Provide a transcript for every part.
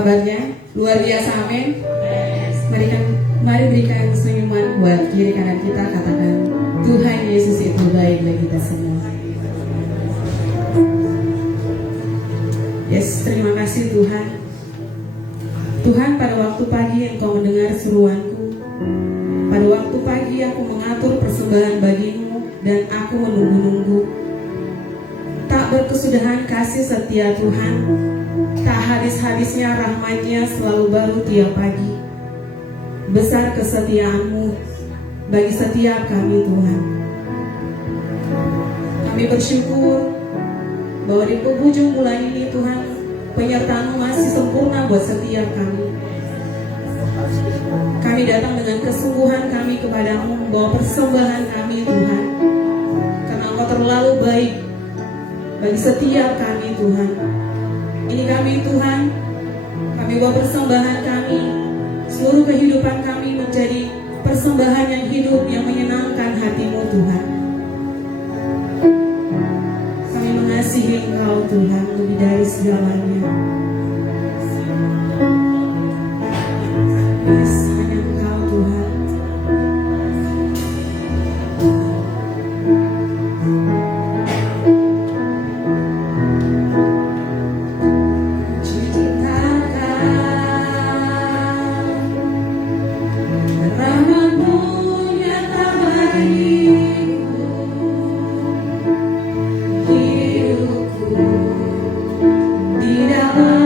kabarnya? Luar biasa, amin. Mari berikan senyuman buat kiri kanan kita, katakan Tuhan Yesus itu baik bagi kita semua. Yes, terima kasih Tuhan. Tuhan, pada waktu pagi Engkau mendengar seruanku. Pada waktu pagi aku mengatur persembahan bagimu dan aku menunggu-nunggu. Tak berkesudahan kasih setia Tuhan, tak habis-habisnya rahmat-Nya selalu baru tiap pagi. Besar kesetiaan-Mu bagi setiap kami Tuhan. Kami bersyukur bahwa di penghujung bulan ini Tuhan, penyertaan-Mu masih sempurna buat setiap kami. Kami datang dengan kesungguhan kami kepadamu, membawa persembahan kami Tuhan, karena Engkau terlalu baik bagi setiap kami Tuhan. Ini kami Tuhan, kami bawa persembahan kami, seluruh kehidupan kami menjadi persembahan yang hidup, yang menyenangkan hati-Mu Tuhan. Kami mengasihi Engkau Tuhan lebih dari segalanya. Yes, hanya Engkau Tuhan. Di dalam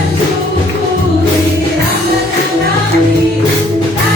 Bersyukuri rahmat dan kasih.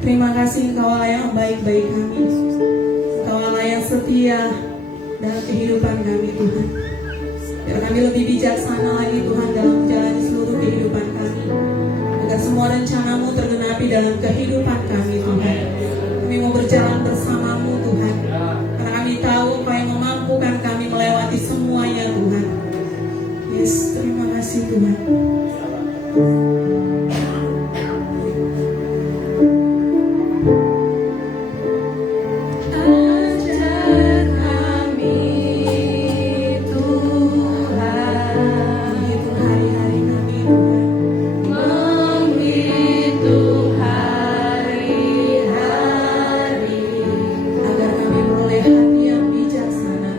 Terima kasih Engkau Allah yang baik bagi kami. Engkau Allah yang setia dalam kehidupan kami Tuhan. Biar kami lebih bijaksana lagi Tuhan dalam menjalani seluruh kehidupan kami. Agar semua rencana-Mu tergenapi dalam kehidupan kami Tuhan. Kami mau berjalan bersama-Mu Tuhan. Karena kami tahu Engkau yang memampukan kami melewati semuanya Tuhan. Yes, terima kasih Tuhan.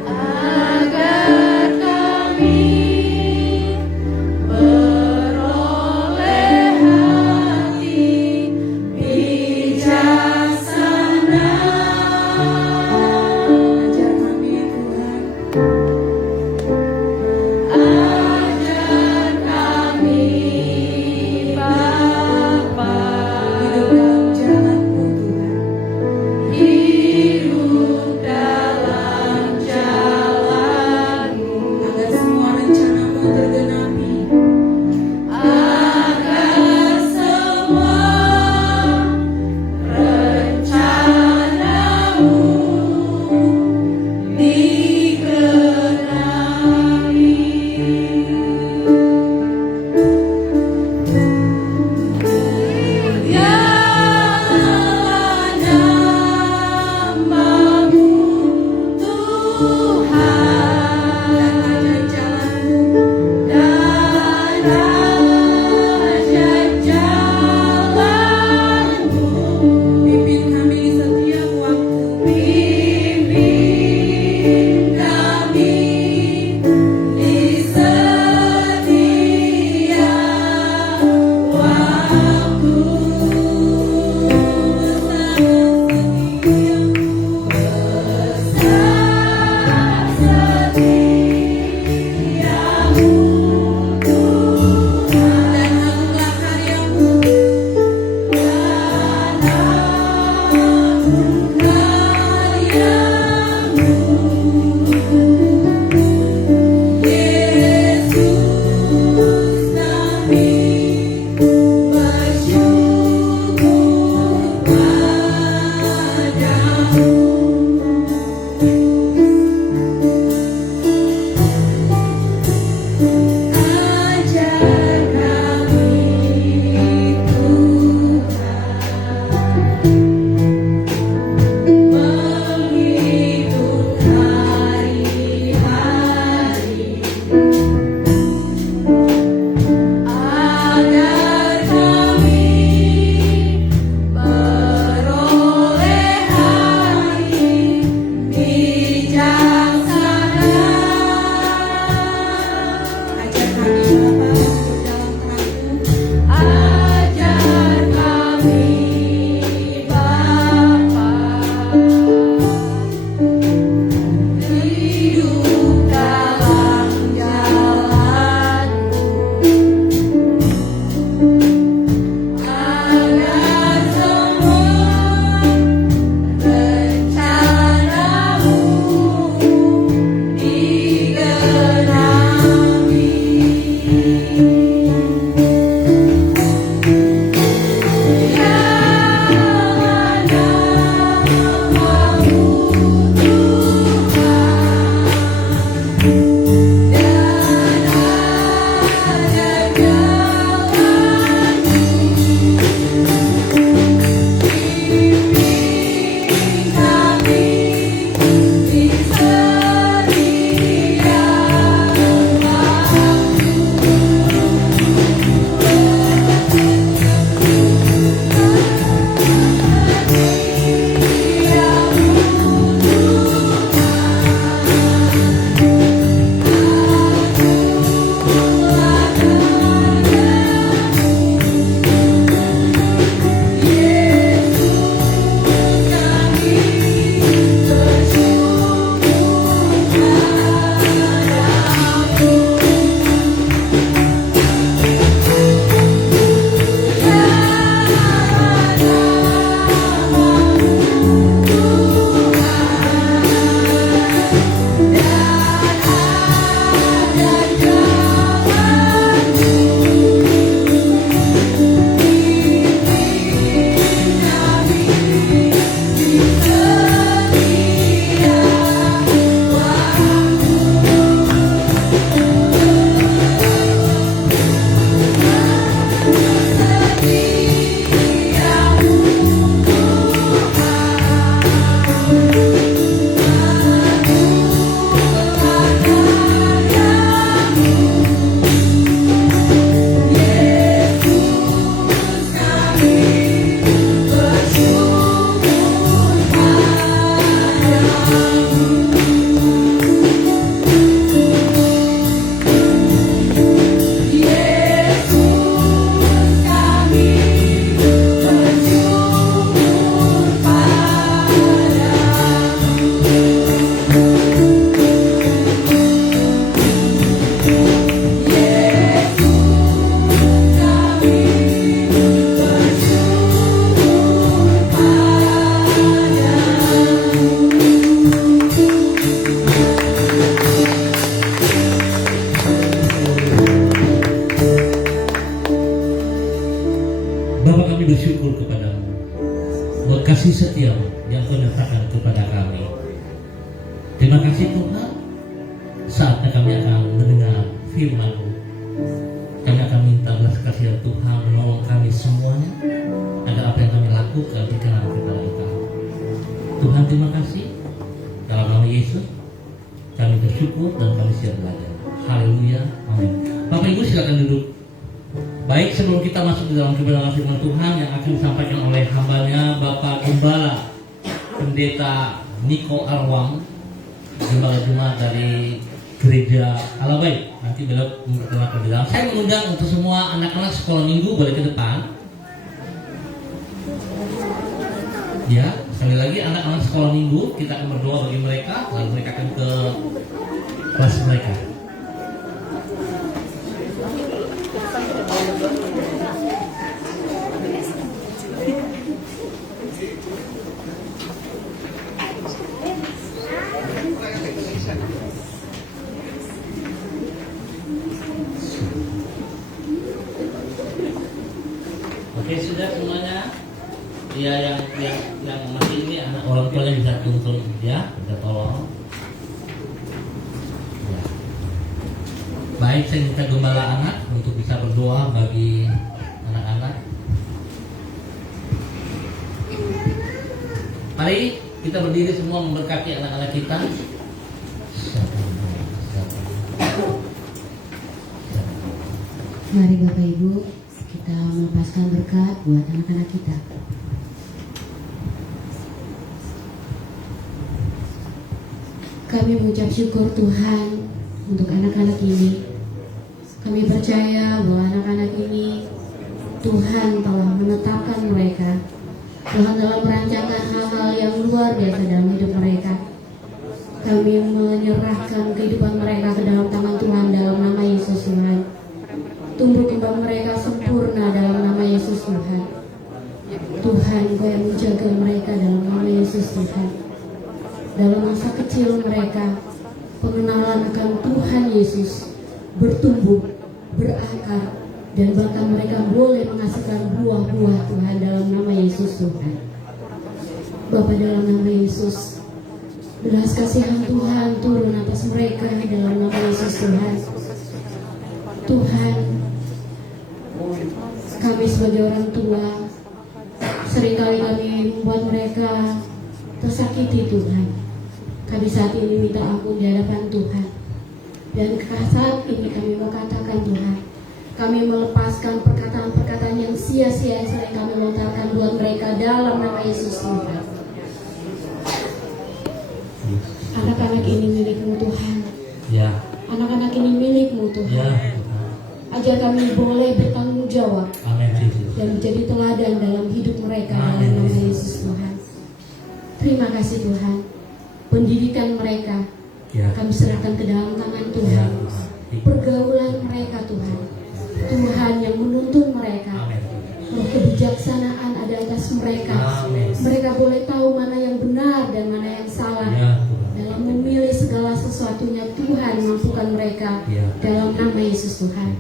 Agar kami beroleh buat kasih setia yang Kau nyatakan kepada kami. Terima kasih Tuhan. Saatnya kami akan mendengar firman-Mu. Kami akan minta belas kasihan Tuhan menolong kami semuanya agar apa yang kami lakukan dikenan kepada Engkau. Tuhan, terima kasih. Dalam nama Yesus kami bersyukur dan kami siap belajar. Haleluya, amin. Bapak Ibu silakan duduk. Baik, sebelum kita masuk ke dalam kebenaran firman Tuhan yang akan disampaikan oleh hambanya Bapak Gembala Pendeta Niko Arwang, Gembala Jemaat dari Gereja Allah Baik. Nanti beliau memperkenalkan di dalam. Saya mengundang untuk semua anak-anak sekolah minggu boleh ke depan. Ya, sekali lagi anak-anak sekolah minggu kita akan berdoa bagi mereka, lalu mereka akan ke kelas mereka. Oke, sudah semuanya. Ya, yang masih ini anak orang tuanya bisa tuntun ya, kita tolong. Ya. Baik, saya minta gembala anak untuk bisa berdoa bagi anak-anak. Mari kita berdiri semua memberkati anak-anak kita. Mari Bapak Ibu, kita melepaskan berkat buat anak-anak kita. Kami mengucap syukur Tuhan untuk anak-anak ini. Kami percaya bahwa anak-anak ini Tuhan telah menetapkan mereka. Tuhan telah merancangkan hal-hal yang luar biasa dalam hidup mereka. Kami menyerahkan kehidupan mereka ke dalam tangan Tuhan dalam nama Yesus Tuhan. Tumbuh kembang mereka sempurna dalam nama Yesus Tuhan. Tuhan, Kau yang menjaga mereka dalam nama Yesus Tuhan. Dalam masa kecil mereka, pengenalan akan Tuhan Yesus bertumbuh, berakar, dan bahkan mereka boleh menghasilkan buah-buah Tuhan dalam nama Yesus Tuhan. Bapa, dalam nama Yesus, belas kasihan Tuhan turun atas mereka dalam nama Yesus Tuhan. Tuhan, kami sebagai orang tua, seringkali kami membuat mereka tersakiti Tuhan. Kami saat ini minta ampun di hadapan Tuhan. Dan saat ini kami mau katakan Tuhan, kami melepaskan perkataan-perkataan yang sia-sia yang sering kami lontarkan buat mereka dalam nama Yesus Tuhan. Anak-anak ini milik-Mu Tuhan. Ya. Anak-anak ini milik-Mu Tuhan. Ya. Ajar kami boleh bertanggung jawab. Amin Yesus. Dan menjadi teladan dalam hidup mereka dalam nama Yesus Tuhan. Terima kasih Tuhan. Pendidikan mereka kami serahkan ke dalam tangan Tuhan. Pergaulan mereka Tuhan, Tuhan yang menuntun mereka. Roh kebijaksanaan ada atas mereka. Mereka boleh tahu mana yang benar dan mana yang salah. Dalam memilih segala sesuatunya Tuhan mampukan mereka dalam nama Yesus Tuhan.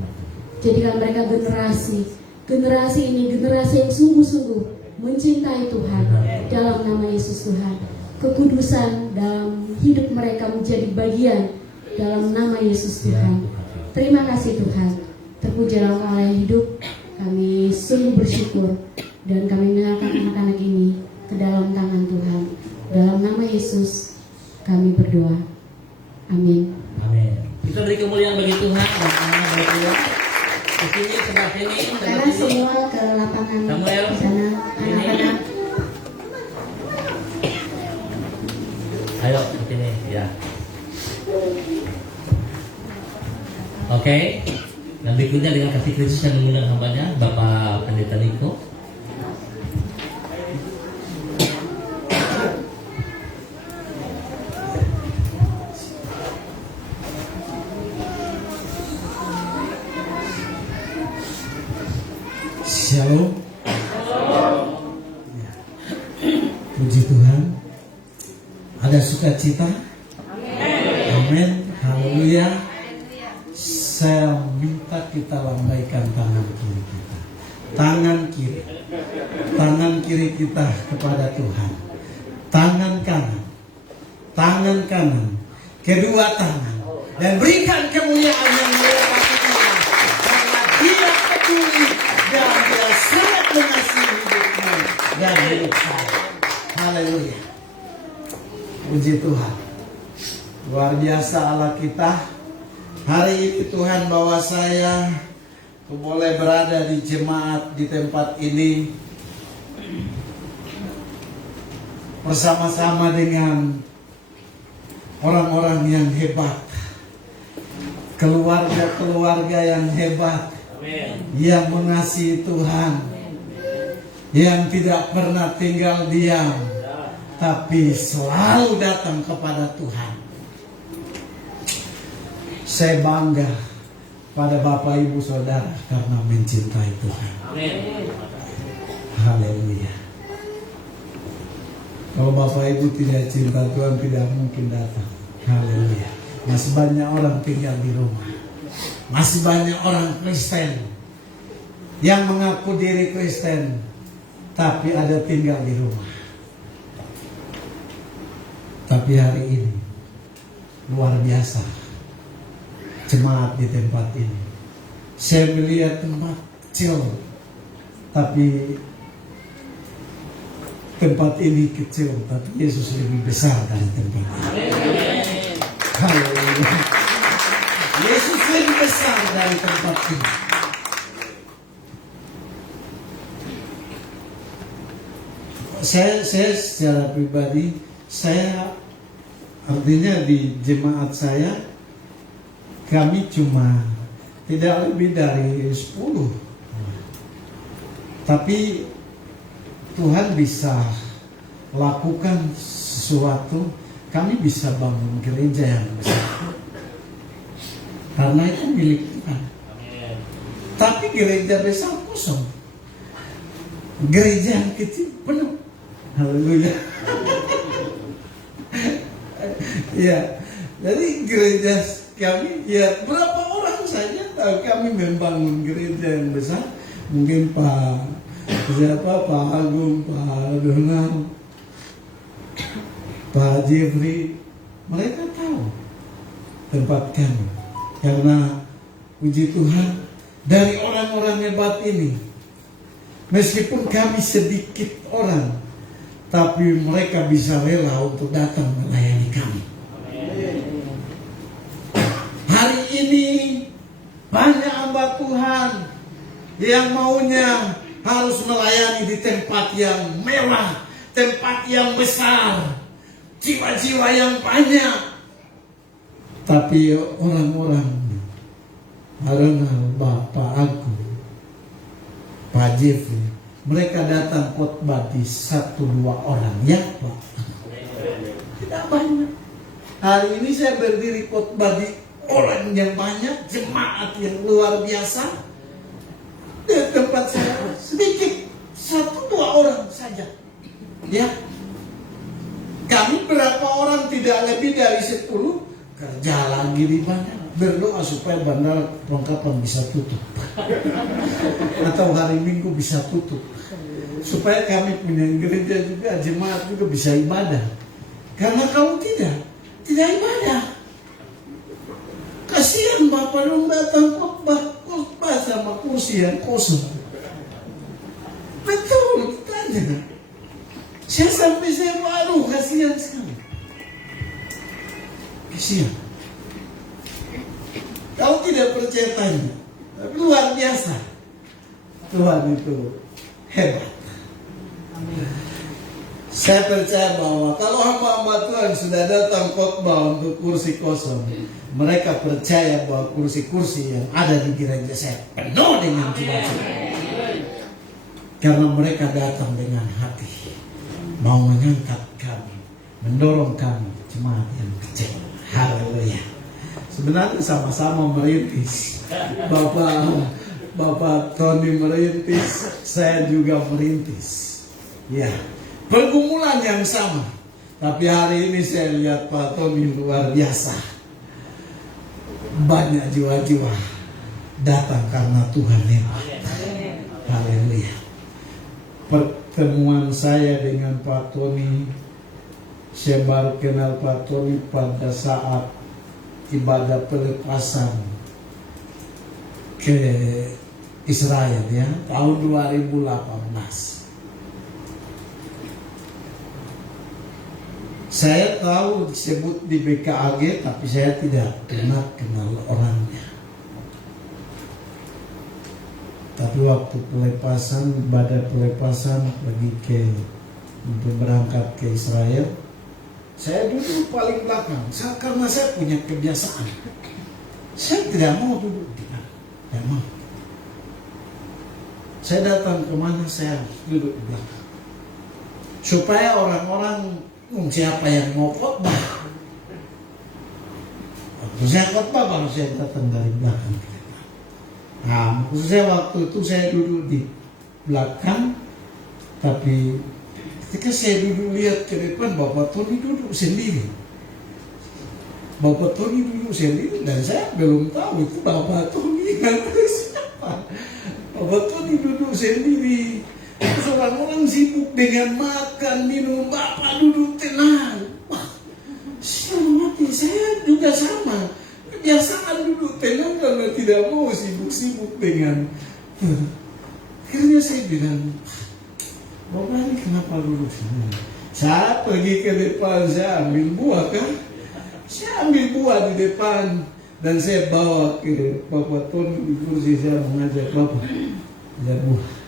Jadikan mereka generasi ini generasi yang sungguh-sungguh mencintai Tuhan dalam nama Yesus Tuhan. Kekudusan dalam hidup mereka menjadi bagian dalam nama Yesus Tuhan. Terima kasih Tuhan. Terpujilah Allah yang hidup. Kami sungguh bersyukur dan kami menyerahkan anak-anak ini ke dalam tangan Tuhan. Dalam nama Yesus kami berdoa. Amin. Amin. Kita beri kemuliaan bagi Tuhan. Di sini sebelah sini. Karena semua ke lapangan di sana anak-anak. Ayo ke sini ya. Oke. Dan berikutnya dengan kasih Kristus yang mengundang hambanya Bapak Pendeta Niko. Shalom. Puji Tuhan. Ada sukacita. Amin. Haleluya. Saya minta kita lambaikan tangan kiri kita. tangan kiri. Tangan kiri kita kepada Tuhan. Tangan kanan, kedua tangan, dan berikan kemuliaan yang melimpah karena Dia peduli dan Dia sangat mengasihi hidupmu dan hidup saya. Haleluya. Puji Tuhan. Luar biasa Allah kita. Hari ini Tuhan bawa saya boleh berada di jemaat di tempat ini bersama-sama dengan orang-orang yang hebat, keluarga-keluarga yang hebat, yang mengasihi Tuhan, yang tidak pernah tinggal diam, tapi selalu datang kepada Tuhan. Saya bangga pada Bapak Ibu Saudara karena mencintai Tuhan. Haleluya. Kalau Bapak Ibu tidak cinta Tuhan, tidak mungkin datang. Haleluya. Masih banyak orang tinggal di rumah. Masih banyak orang Kristen yang mengaku diri Kristen, tapi ada tinggal di rumah. Tapi hari ini luar biasa jemaat di tempat ini. Saya melihat tempat kecil, tapi tempat ini kecil, tapi Yesus lebih besar dari tempat ini. Haleluya. Yesus lebih besar dari tempat ini. Saya secara pribadi, artinya di jemaat saya, kami cuma tidak lebih dari 10. Tapi Tuhan bisa lakukan sesuatu, kami bisa bangun gereja yang besar. Karena itu milik Tuhan. Tapi gereja besar kosong. Gereja yang kecil penuh. Haleluya. Ya, jadi gereja kami, ya berapa orang saja tahu kami membangun gereja yang besar. Mungkin Pak Agung, Pak Donald, Pak Jeffrey, mereka tahu tempat kami. Karena puji Tuhan, dari orang-orang hebat ini, meskipun kami sedikit orang, tapi mereka bisa rela untuk datang melayani kami. Hari ini banyak hamba Tuhan yang maunya harus melayani di tempat yang mewah, tempat yang besar, jiwa-jiwa yang banyak. Tapi orang-orang, Bapak Agung, Pak Jeffrey, mereka datang khotbah di 1-2 orang, ya Pak? Tidak banyak. Hari ini saya berdiri khotbah di orang yang banyak, jemaat yang luar biasa. Di tempat saya sedikit, 1-2 orang saja. Ya, kami berapa orang, tidak lebih dari 10, kerja lagi di bandara, berdoa supaya bandara perlengkapan bisa tutup, atau hari Minggu bisa tutup, supaya kami punya gereja juga, jemaat juga bisa ibadah. Karena kalau tidak ibadah. Kasihan Bapak dong datang khotbah sama kursi yang kosong. Betul, tanya. Saya baru kasihan sekali. Kasihan. Kau tidak percaya tanya. Tapi luar biasa. Tuhan itu hebat. Saya percaya bahwa kalau hamba-hamba Tuhan sudah datang khotbah untuk kursi kosong, mereka percaya bahwa kursi-kursi yang ada di gereja saya penuh dengan jiwa-jiwa. Karena mereka datang dengan hati, mau mengangkat kami, mendorong kami, jemaat yang kecil. Haleluya. Sebenarnya sama-sama merintis. Bapak Tony merintis, saya juga merintis. Ya, pergumulan yang sama. Tapi hari ini saya lihat Pak Tony luar biasa. Banyak jiwa-jiwa datang karena Tuhan hebat. Haleluya. pertemuan saya dengan Pak Tony, saya baru kenal Pak Tony pada saat ibadah pelepasan ke Israel ya, tahun 2018. Saya tahu disebut di BKAG, tapi saya tidak pernah kenal orangnya. Tapi waktu pelepasan, ibadah pelepasan untuk berangkat ke Israel, saya duduk paling belakang. Karena saya punya kebiasaan, saya tidak mau duduk di belakang, tidak mau. Saya datang kemana saya duduk di belakang, supaya orang-orang siapa yang mau khotbah. Waktu saya khotbah baru saya datang dari belakang. Nah, maksud saya waktu itu saya duduk di belakang, tapi ketika saya duduk lihat ke depan, Bapak Tony duduk sendiri. Bapak Tony duduk sendiri dan saya belum tahu itu Bapak Tony atau siapa. Bapak Tony duduk sendiri. Terus orang-orang sibuk dengan makan, minum, Bapak duduk tenang. Wah, saya juga sama. Kebiasaan duduk tenang karena tidak mau sibuk-sibuk dengan. Akhirnya saya bilang, Bapak ini kenapa duduk sini? Saya pergi ke depan, saya ambil buah kan? Saya ambil buah di depan dan saya bawa ke Bapak Tony di kursi, saya mengajak Bapak lihat buah.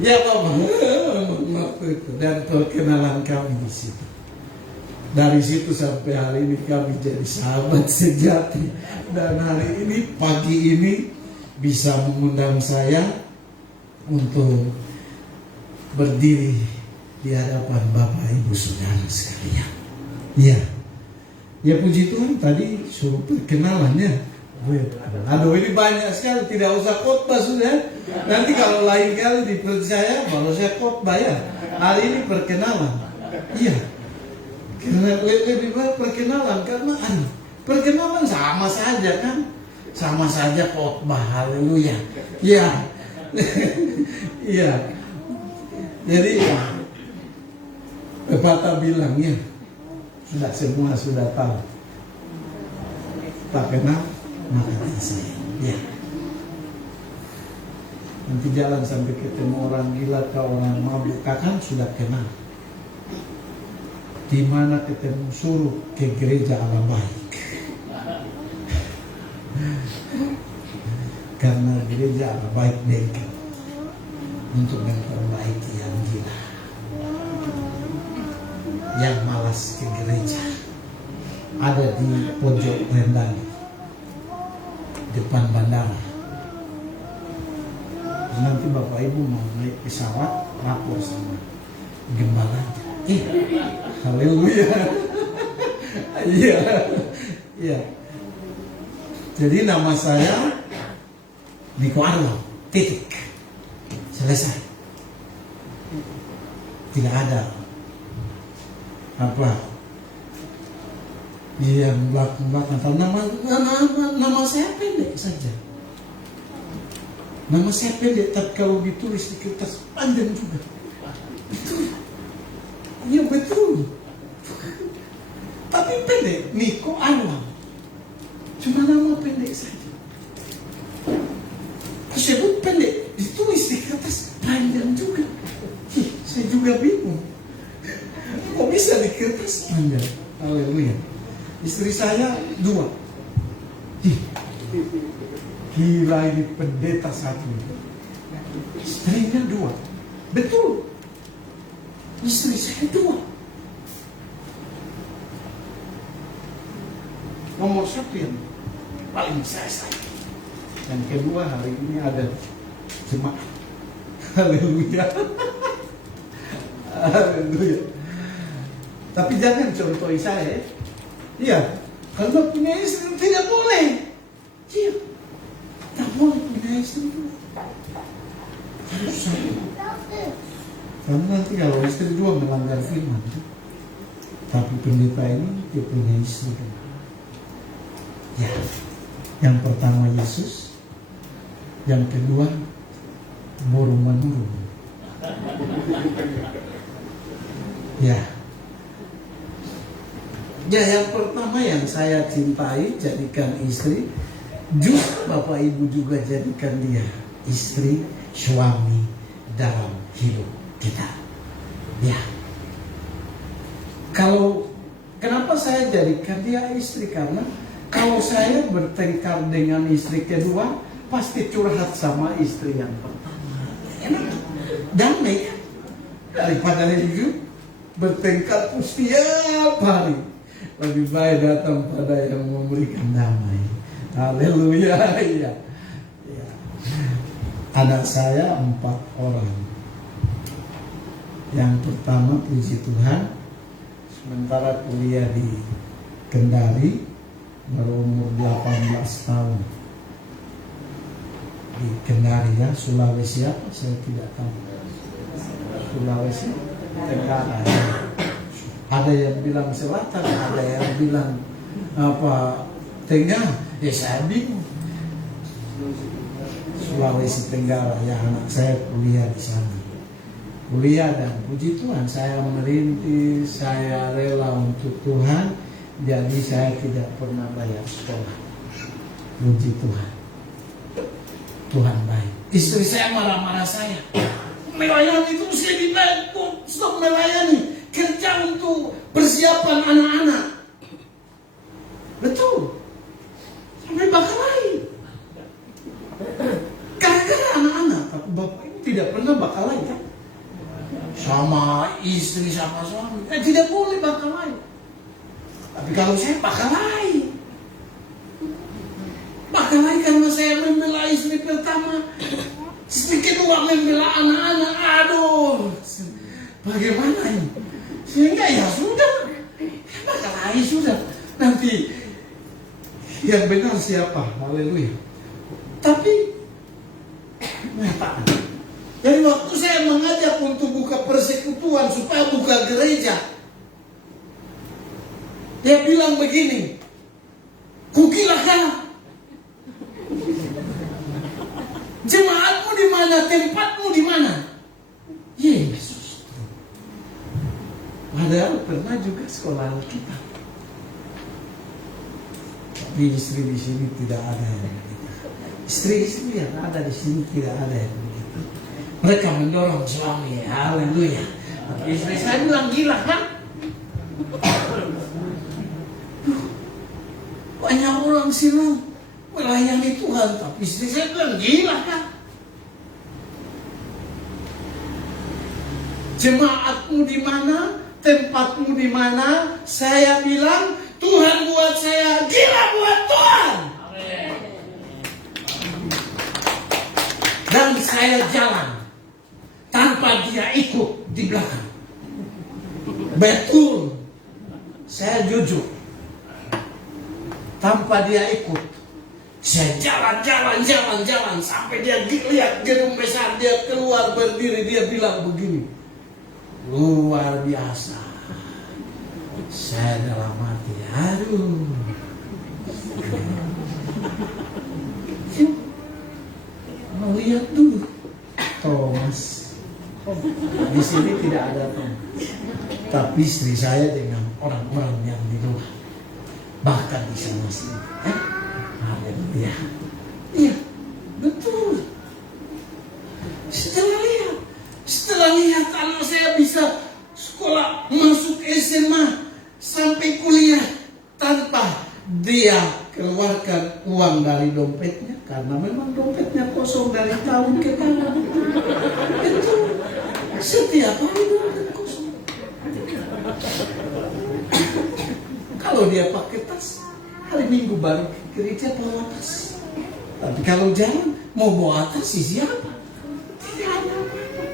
Ya Bapak, waktu itu dan perkenalan kami di situ. Dari situ sampai hari ini kami jadi sahabat sejati. Dan hari ini, pagi ini bisa mengundang saya untuk berdiri di hadapan Bapak Ibu Saudara sekalian. Iya. Ya puji Tuhan, tadi suruh perkenalannya. Aduh ini banyak sekali, tidak usah khotbah sudah. Nanti kalau lain kali dipercaya baru saya khotbah ya. Hari ini perkenalan. Iya. Karena lebih baik perkenalan, karena perkenalan sama saja kan, sama saja khotbah. Haleluya. Iya. Iya. Jadi pepatah bilang ya, sudah semua sudah tahu. Tak kenal maka tidak sayang. Ya. Nanti jalan sampai ketemu orang gila ke orang mabuk, kan sudah kenal. Di mana ketemu suruh ke gereja Allah baik. Karena gereja Allah baik dekat untuk memperbaiki yang gila, yang malas ke gereja. Ada di pojok Rendang, depan bandara. Nanti Bapak Ibu mau naik pesawat, lapor sama gembalanya. Haleluya. Iya. Iya. Jadi nama saya Niko Arlo. Titik. Selesai. Tidak ada apa yang belakang. Nama saya pendek saja. Nama saya pendek, tapi kalau ditulis di kertas panjang juga. Betul. Iya betul. Tapi pendek, Niko Arlo. Cuma nama pendek saja. Disebut pendek, ditulis di kertas panjang juga. Saya juga bingung. Kok bisa di kertas panjang? Haleluya. Istri saya 2. Gila ini pendeta satu. Istrinya 2. Betul. Istri saya 2. Nomor 1 yang paling saya sayang. Yang kedua hari ini ada jemaat. Haleluya. Haleluya. Tapi jangan contohi saya. Iya, kalau punya istri tidak boleh. Iya, tak boleh punya istri. Harus satu. Karena nanti kalau istri 2 melanggar firman. Tapi pendeta ini dia punya istri. Ya, yang pertama Yesus, yang kedua burung menurun. Ya. Ya, yang pertama yang saya cintai, jadikan istri. Justru Bapak Ibu juga jadikan dia istri, suami dalam hidup kita. Ya. Kenapa saya jadikan dia istri? Karena kalau saya bertengkar dengan istri kedua, pasti curhat sama istri yang pertama. Enak, damai kan? Daripada itu bertengkar setiap hari, lebih baik datang pada yang memberikan damai. Haleluya. Ya. Ya. Anak saya 4 orang. Yang pertama, puji Tuhan, sementara kuliah di Kendari, baru umur 18 tahun. Di Kendari, ya, Sulawesi apa? Saya tidak tahu. Sulawesi Tenggara. Ada yang bilang selatan, ada yang bilang apa tengah. Ya saya bingung. Sulawesi Tenggara, ya, anak saya kuliah di sana. Kuliah, dan puji Tuhan saya merintis, saya rela untuk Tuhan, jadi saya tidak pernah bayar sekolah. Puji Tuhan. Tuhan baik. Istri saya marah-marah saya. Melayani itu saya dibayar, stop melayani. Kerja untuk persiapan anak-anak. Betul. Sampai bakalain. Gara-gara anak-anak. Tapi bapak ini tidak pernah bakalain kan? Sama istri, sama suami. Tidak boleh bakalain. Tapi kalau saya bakalain. Bakalain karena saya membela istri pertama. Sedikit uang membela anak-anak. Aduh. Bagaimana ini? Sehingga ya sudah. Bakalain sudah. Nanti yang benar siapa? Haleluya. Tapi kenyataan. Jadi waktu saya mengajak untuk buka persekutuan supaya buka gereja, dia bilang begini, kukira kau jemaatmu di mana, tempatmu di mana? Yesus. Padahal pernah juga sekolah Alkitab. Tapi istri di sini tidak ada yang begitu. Istri-istri yang ada di sini tidak ada yang begitu. Mereka mendorong suami, haleluya. Tapi istri saya bilang gila kan? Banyak orang sini melayani Tuhan, tapi istri saya bilang gila kan? Jemaatmu di mana? Tempatmu di mana? Saya bilang Tuhan buat saya gila buat Tuhan. Dan saya jalan tanpa dia ikut di belakang. Betul. Saya jujur. Tanpa dia ikut. Saya jalan sampai dia lihat gedung besar, dia keluar berdiri, dia bilang begini. Luar biasa. Saya dalam hati, aduh. Mau lihat dulu Thomas. Di sini tidak ada Thomas. Tapi istri saya dengan orang-orang yang di luar, bahkan di sana sini. Haleluya. Iya, betul. Setelah lihat anak saya bisa sekolah, masuk SMA sampai kuliah tanpa dia keluarkan uang dari dompetnya, karena memang dompetnya kosong dari tahun ke tahun. Itu setiap hari dompet kosong. Kalau dia pakai tas, hari Minggu baru ke gereja bawa tas. Tapi kalau jalan mau bawa tas siapa? Tidak ada apa-apa.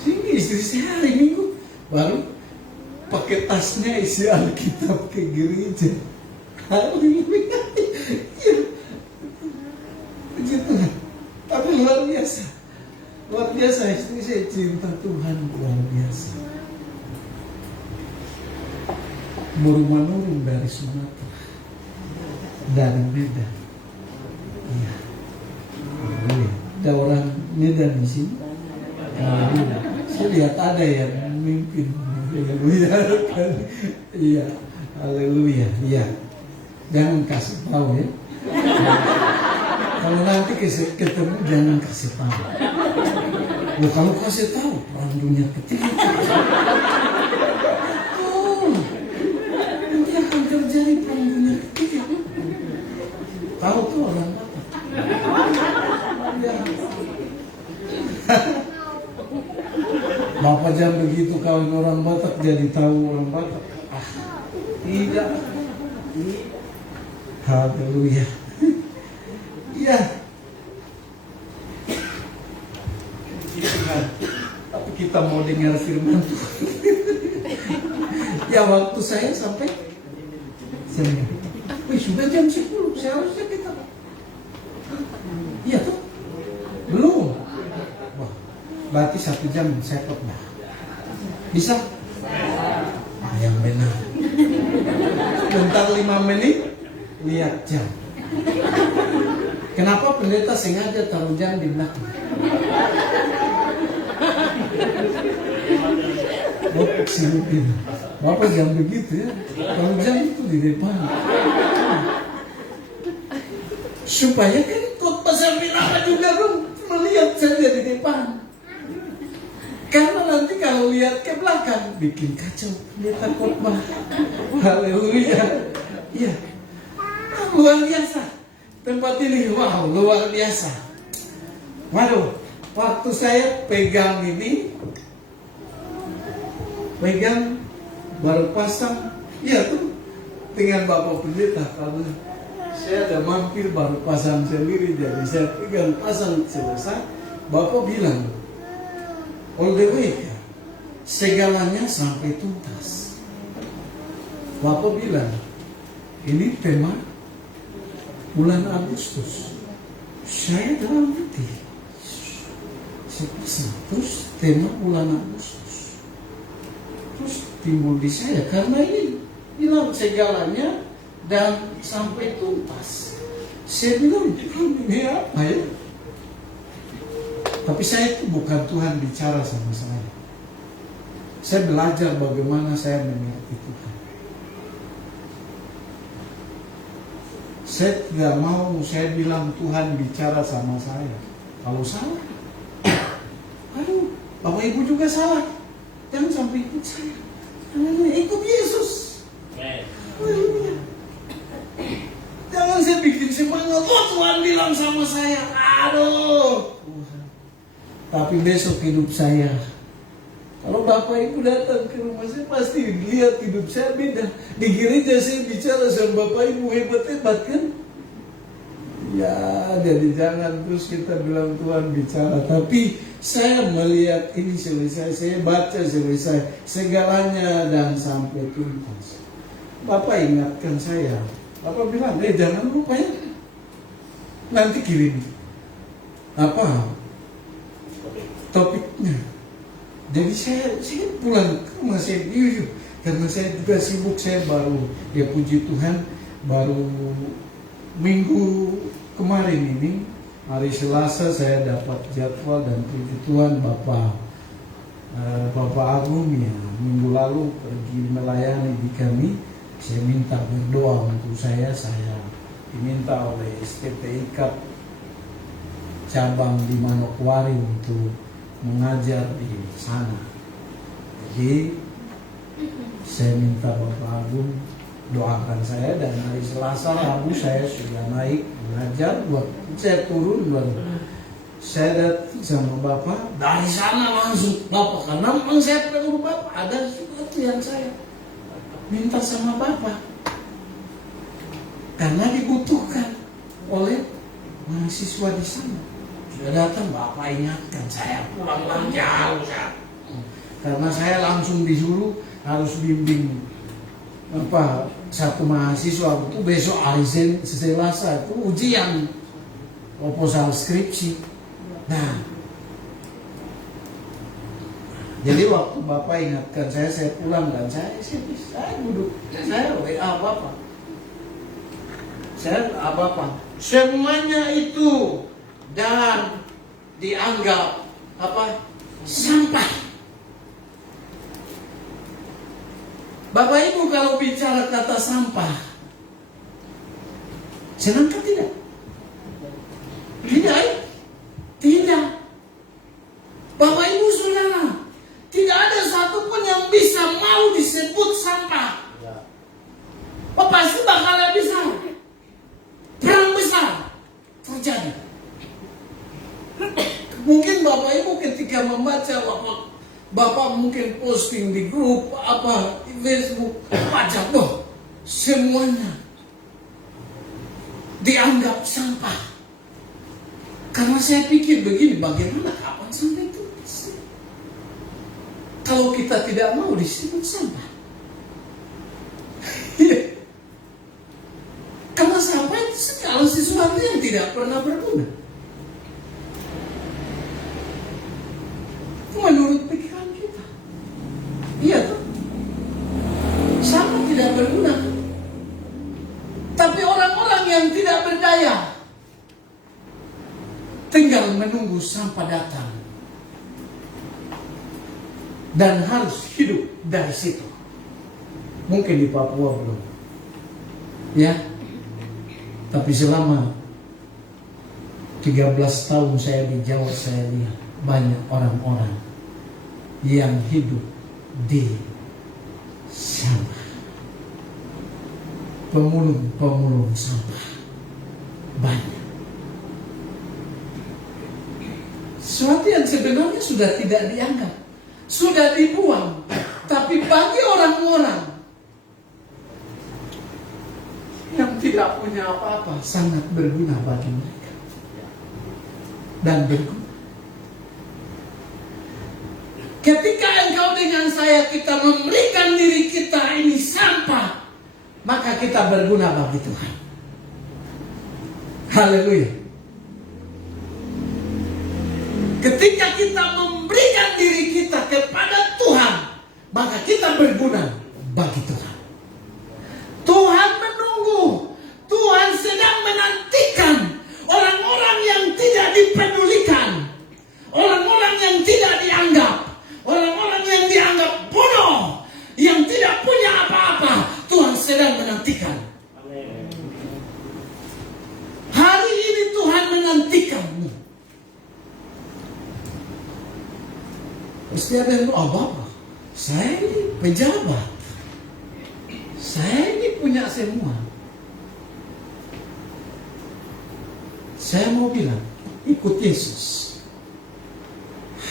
Sehingga istri saya hari Minggu baru pakai tasnya isi Alkitab ke gereja. Haleluya. Ya. Begitu. Tapi luar biasa. Luar biasa, istri saya cinta Tuhan luar biasa. Menurun dari Sumatera, dari Medan. Iya. Ada orang Medan di sini. Haleluya. Saya lihat ada yang memimpin. Haleluya. Iya. Haleluya. Iya. Jangan kasih tahu ya. Kalau nanti ketemu jangan kasih tahu. Loh, kalau kasih tahu perang dunia ketiga. Nanti akan terjadi perang dunia ketiga. Tahu tuh orang Batak. Ya. Bapak jangan begitu kawin orang Batak jadi tahu orang Batak. Tidak. Haleluya. Iya. Tapi kita mau dengar firman Tuhan. Ya waktu saya sampai wih, sudah jam 10, seharusnya kita. Iya tuh. Belum. Wah, berarti 1 jam saya khotbah. Bisa? Yang benar. Bentar 5 menit, lihat jam. Kenapa pendeta sengaja taruh jam di belakang? Bapak sibuk. Bapak jangan begitu ya. Taruh jam itu di depan. Supaya kan khotbah sambil apa juga dong melihat saja di depan. Karena nanti kalau lihat ke belakang bikin kacau pendeta khotbah. Haleluya. Iya. Luar biasa. Tempat ini wow, luar biasa. Waduh, waktu saya pegang ini, baru pasang, ya tuh dengan Bapak Pendeta, karena saya ada mampir baru pasang sendiri, jadi saya pegang pasang selesai, Bapak bilang, all the way, segalanya sampai tuntas. Bapak bilang, ini tema bulan Agustus. Saya dalam hati terus tema bulan Agustus terus timbul di saya karena ini bilang segalanya dan sampai tuntas. Saya bilang ini apa ya? Tapi saya itu bukan Tuhan bicara sama saya. Saya belajar bagaimana saya mengerti Tuhan. Saya tidak mau saya bilang Tuhan bicara sama saya. Kalau salah, aduh, Bapak Ibu juga salah. Jangan sampai ikut saya. Ikut Yesus. Jangan saya bikin semangat. Oh, Tuhan bilang sama saya. Aduh. Tapi besok hidup saya, kalau Bapak Ibu datang ke rumah saya pasti lihat hidup saya beda. Di gereja saya bicara sama Bapak Ibu hebat-hebat kan? Ya, jadi jangan terus kita bilang Tuhan bicara. Tapi saya melihat ini selesai, saya baca selesai, segalanya dan sampai tuntas. Bapak ingatkan saya. Bapak bilang, jangan lupa ya. Nanti kirim. Apa? Topiknya. Jadi saya pulang ke rumah saya yuk, karena saya juga sibuk. Saya baru, ya puji Tuhan, baru minggu kemarin ini hari Selasa saya dapat jadwal dan puji Tuhan Bapak Agung ya minggu lalu pergi melayani di kami. Saya minta berdoa untuk saya diminta oleh STT IKAP cabang di Manokwari untuk mengajar di sana. Jadi saya minta Bapak Agung doakan saya, dan hari Selasa Rabu saya sudah naik mengajar. Buat saya turun baru saya datang sama Bapak dari sana langsung Bapak, karena memang saya perlu Bapak, ada sesuatu yang saya minta sama Bapak karena dibutuhkan oleh mahasiswa di sana. Sudah datang Bapak ingatkan saya pulang jauh karena saya langsung disuruh harus bimbing satu mahasiswa itu besok hari Selasa itu ujian proposal skripsi. Nah, jadi waktu Bapak ingatkan saya pulang dan saya duduk, saya WA Bapak, semuanya itu dan dianggap sampah. Bapak Ibu kalau bicara kata sampah, senangkah tidak? Tidak, ya? Tidak. Bapak Ibu Saudara, tidak ada satupun yang bisa mau disebut sampah. Pasti bakal besar, perang besar terjadi. Mungkin Bapak Ibu ketika membaca, Bapak mungkin posting di grup di Facebook, baca, semuanya dianggap sampah. Karena saya pikir begini, bagaimana kapan sampai itu? Kalau kita tidak mau disebut sampah. Karena sampah itu segala sesuatu yang tidak pernah berguna. Menurut pikiran kita. Iya tuh. Sampah tidak berguna. Tapi orang-orang yang tidak berdaya tinggal menunggu sampah datang. Dan harus hidup dari situ. Mungkin di Papua belum. Ya. Tapi selama 13 tahun saya di Jawa, saya lihat banyak orang-orang yang hidup di sampah. Pemulung sampah. Banyak. Sesuatu yang sebenarnya sudah tidak dianggap. Sudah dibuang. Tapi bagi orang-orang yang tidak punya apa-apa, sangat berguna bagi mereka. Dan berguna. Ketika engkau dengan saya, kita memberikan diri kita ini sampah, maka kita berguna bagi Tuhan. Haleluya. Ketika kita memberikan diri kita kepada Tuhan, maka kita berguna bagi Tuhan. Tuhan menunggu, Tuhan sedang menantikan orang-orang yang tidak dipedulikan, orang-orang yang tidak dianggap, orang-orang yang dianggap bodoh, yang tidak punya apa-apa. Tuhan sedang menantikan. Hari ini Tuhan menantikanmu. Pasti ada yang Bapak, saya ini pejabat, saya ini punya semua. Saya mau bilang, ikut Yesus.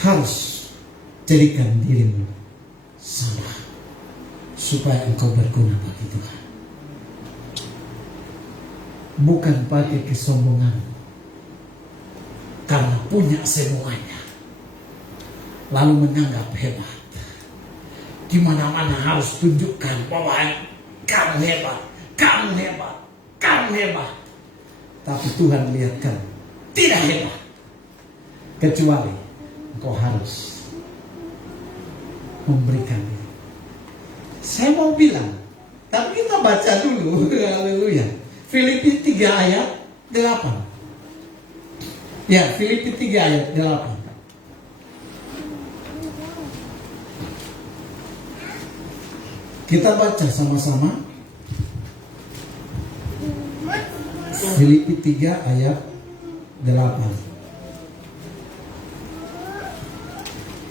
Harus jadikan dirimu sama, supaya engkau berguna bagi Tuhan. Bukan pakai kesombongan, karena punya semuanya, lalu menganggap hebat. Di mana-mana harus tunjukkan bahwa kamu hebat, kamu hebat, kamu hebat. Tapi Tuhan lihatkan tidak hebat, kecuali engkau harus memberikan diri. Saya mau bilang, tapi kita baca dulu. Haleluya. Filipi 3 ayat 8. Ya, Filipi 3 ayat 8. Kita baca sama-sama. Filipi 3 ayat 8.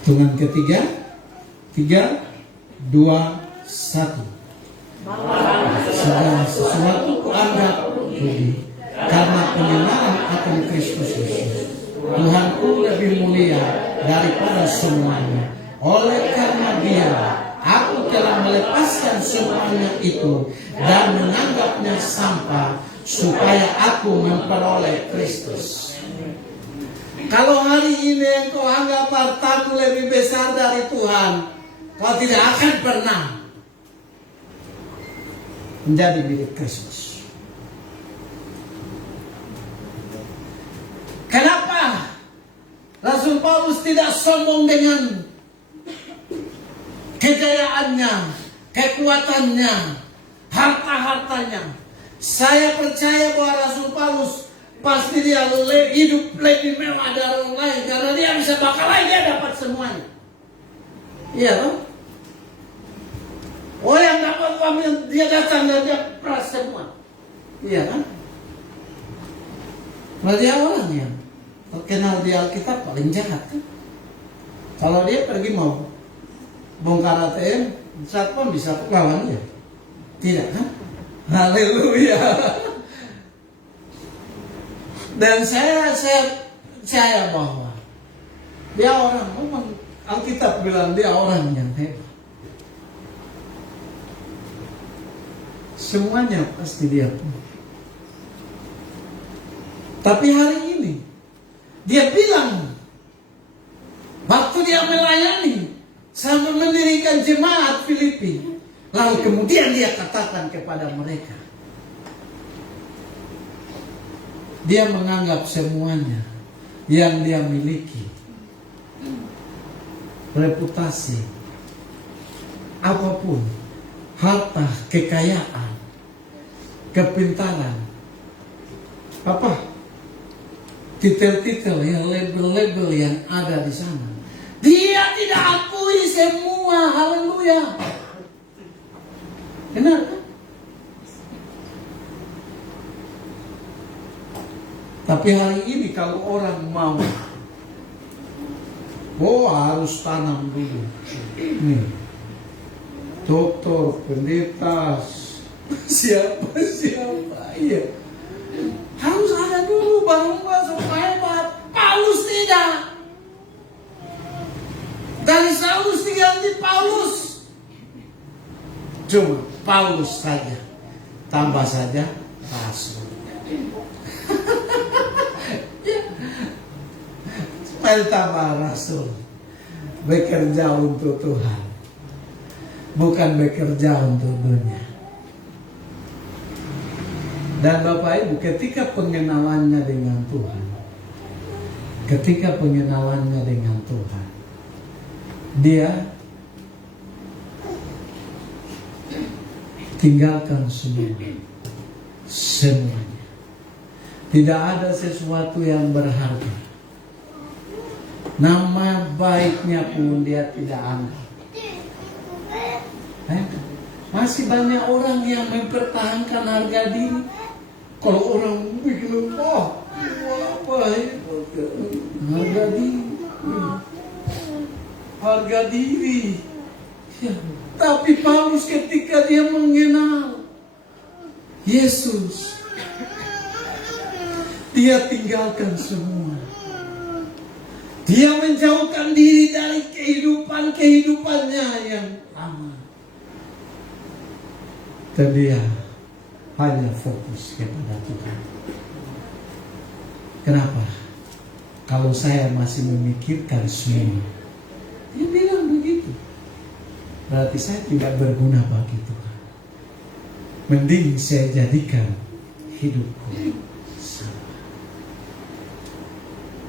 Hitungan ketiga. 3, 2, 1. Segala sesuatu kuanggap rugi karena pengenalan akan Kristus Yesus, Tuhanku lebih mulia daripada semuanya. Oleh karena Dia, aku telah melepaskan semuanya itu dan menganggapnya sampah, supaya aku memperoleh Kristus. Kalau hari ini engkau anggap hartamu lebih besar dari Tuhan, kau tidak akan pernah menjadi milik Kristus. Kenapa Rasul Paulus tidak sombong dengan kejayaannya, kekuatannya, harta-hartanya? Saya percaya bahwa Rasul Paulus pasti dia hidup lebih mewah dari orang lain karena dia bisa bakal lain, dia dapat semuanya. Iya kan? Oh yang dapat uang dia datang dan dia peras semua. Iya kan? Nah dia orang yang terkenal di Alkitab paling jahat kan? Kalau dia pergi mau bongkar ATM, satpam bisa lawan dia. Tidak kan? Haleluya. Dan saya bahwa dia orang, memang Alkitab bilang dia orang yang hebat. Semuanya pasti dia punya. Tapi hari ini dia bilang waktu dia melayani sampai mendirikan jemaat Filipi, lalu kemudian dia katakan kepada mereka, dia menganggap semuanya yang dia miliki, reputasi, apapun, harta, kekayaan, kepintaran, titel-titel yang label-label yang ada di sana, dia tidak akui semua. Haleluya. Benar kan? Tapi hari ini kalau orang mau, harus tanam dulu. Nih, dokter, pendeta, siapa, iya. Harus ada dulu baru masuk hebat. Paulus tidak. Dari Saulus diganti Paulus. Cuma Paulus saja. Tambah saja rasul. Supaya tambah rasul. Bekerja untuk Tuhan. Bukan bekerja untuk dunia. Dan Bapak Ibu, ketika pengenalannya dengan Tuhan, dia tinggalkan semuanya. Tidak ada sesuatu yang berharga. Nama baiknya pun dia tidak anggap. Masih banyak orang yang mempertahankan harga diri. Kalau orang bikin harga diri. Ya. Tapi Paulus ketika dia mengenal Yesus, dia tinggalkan semua. Dia menjauhkan diri dari kehidupannya yang lama. Dan dia hanya fokus kepada Tuhan. Kenapa? Kalau saya masih memikirkan semua, dia bilang begitu, berarti saya tidak berguna bagi Tuhan. Mending saya jadikan hidupku sama.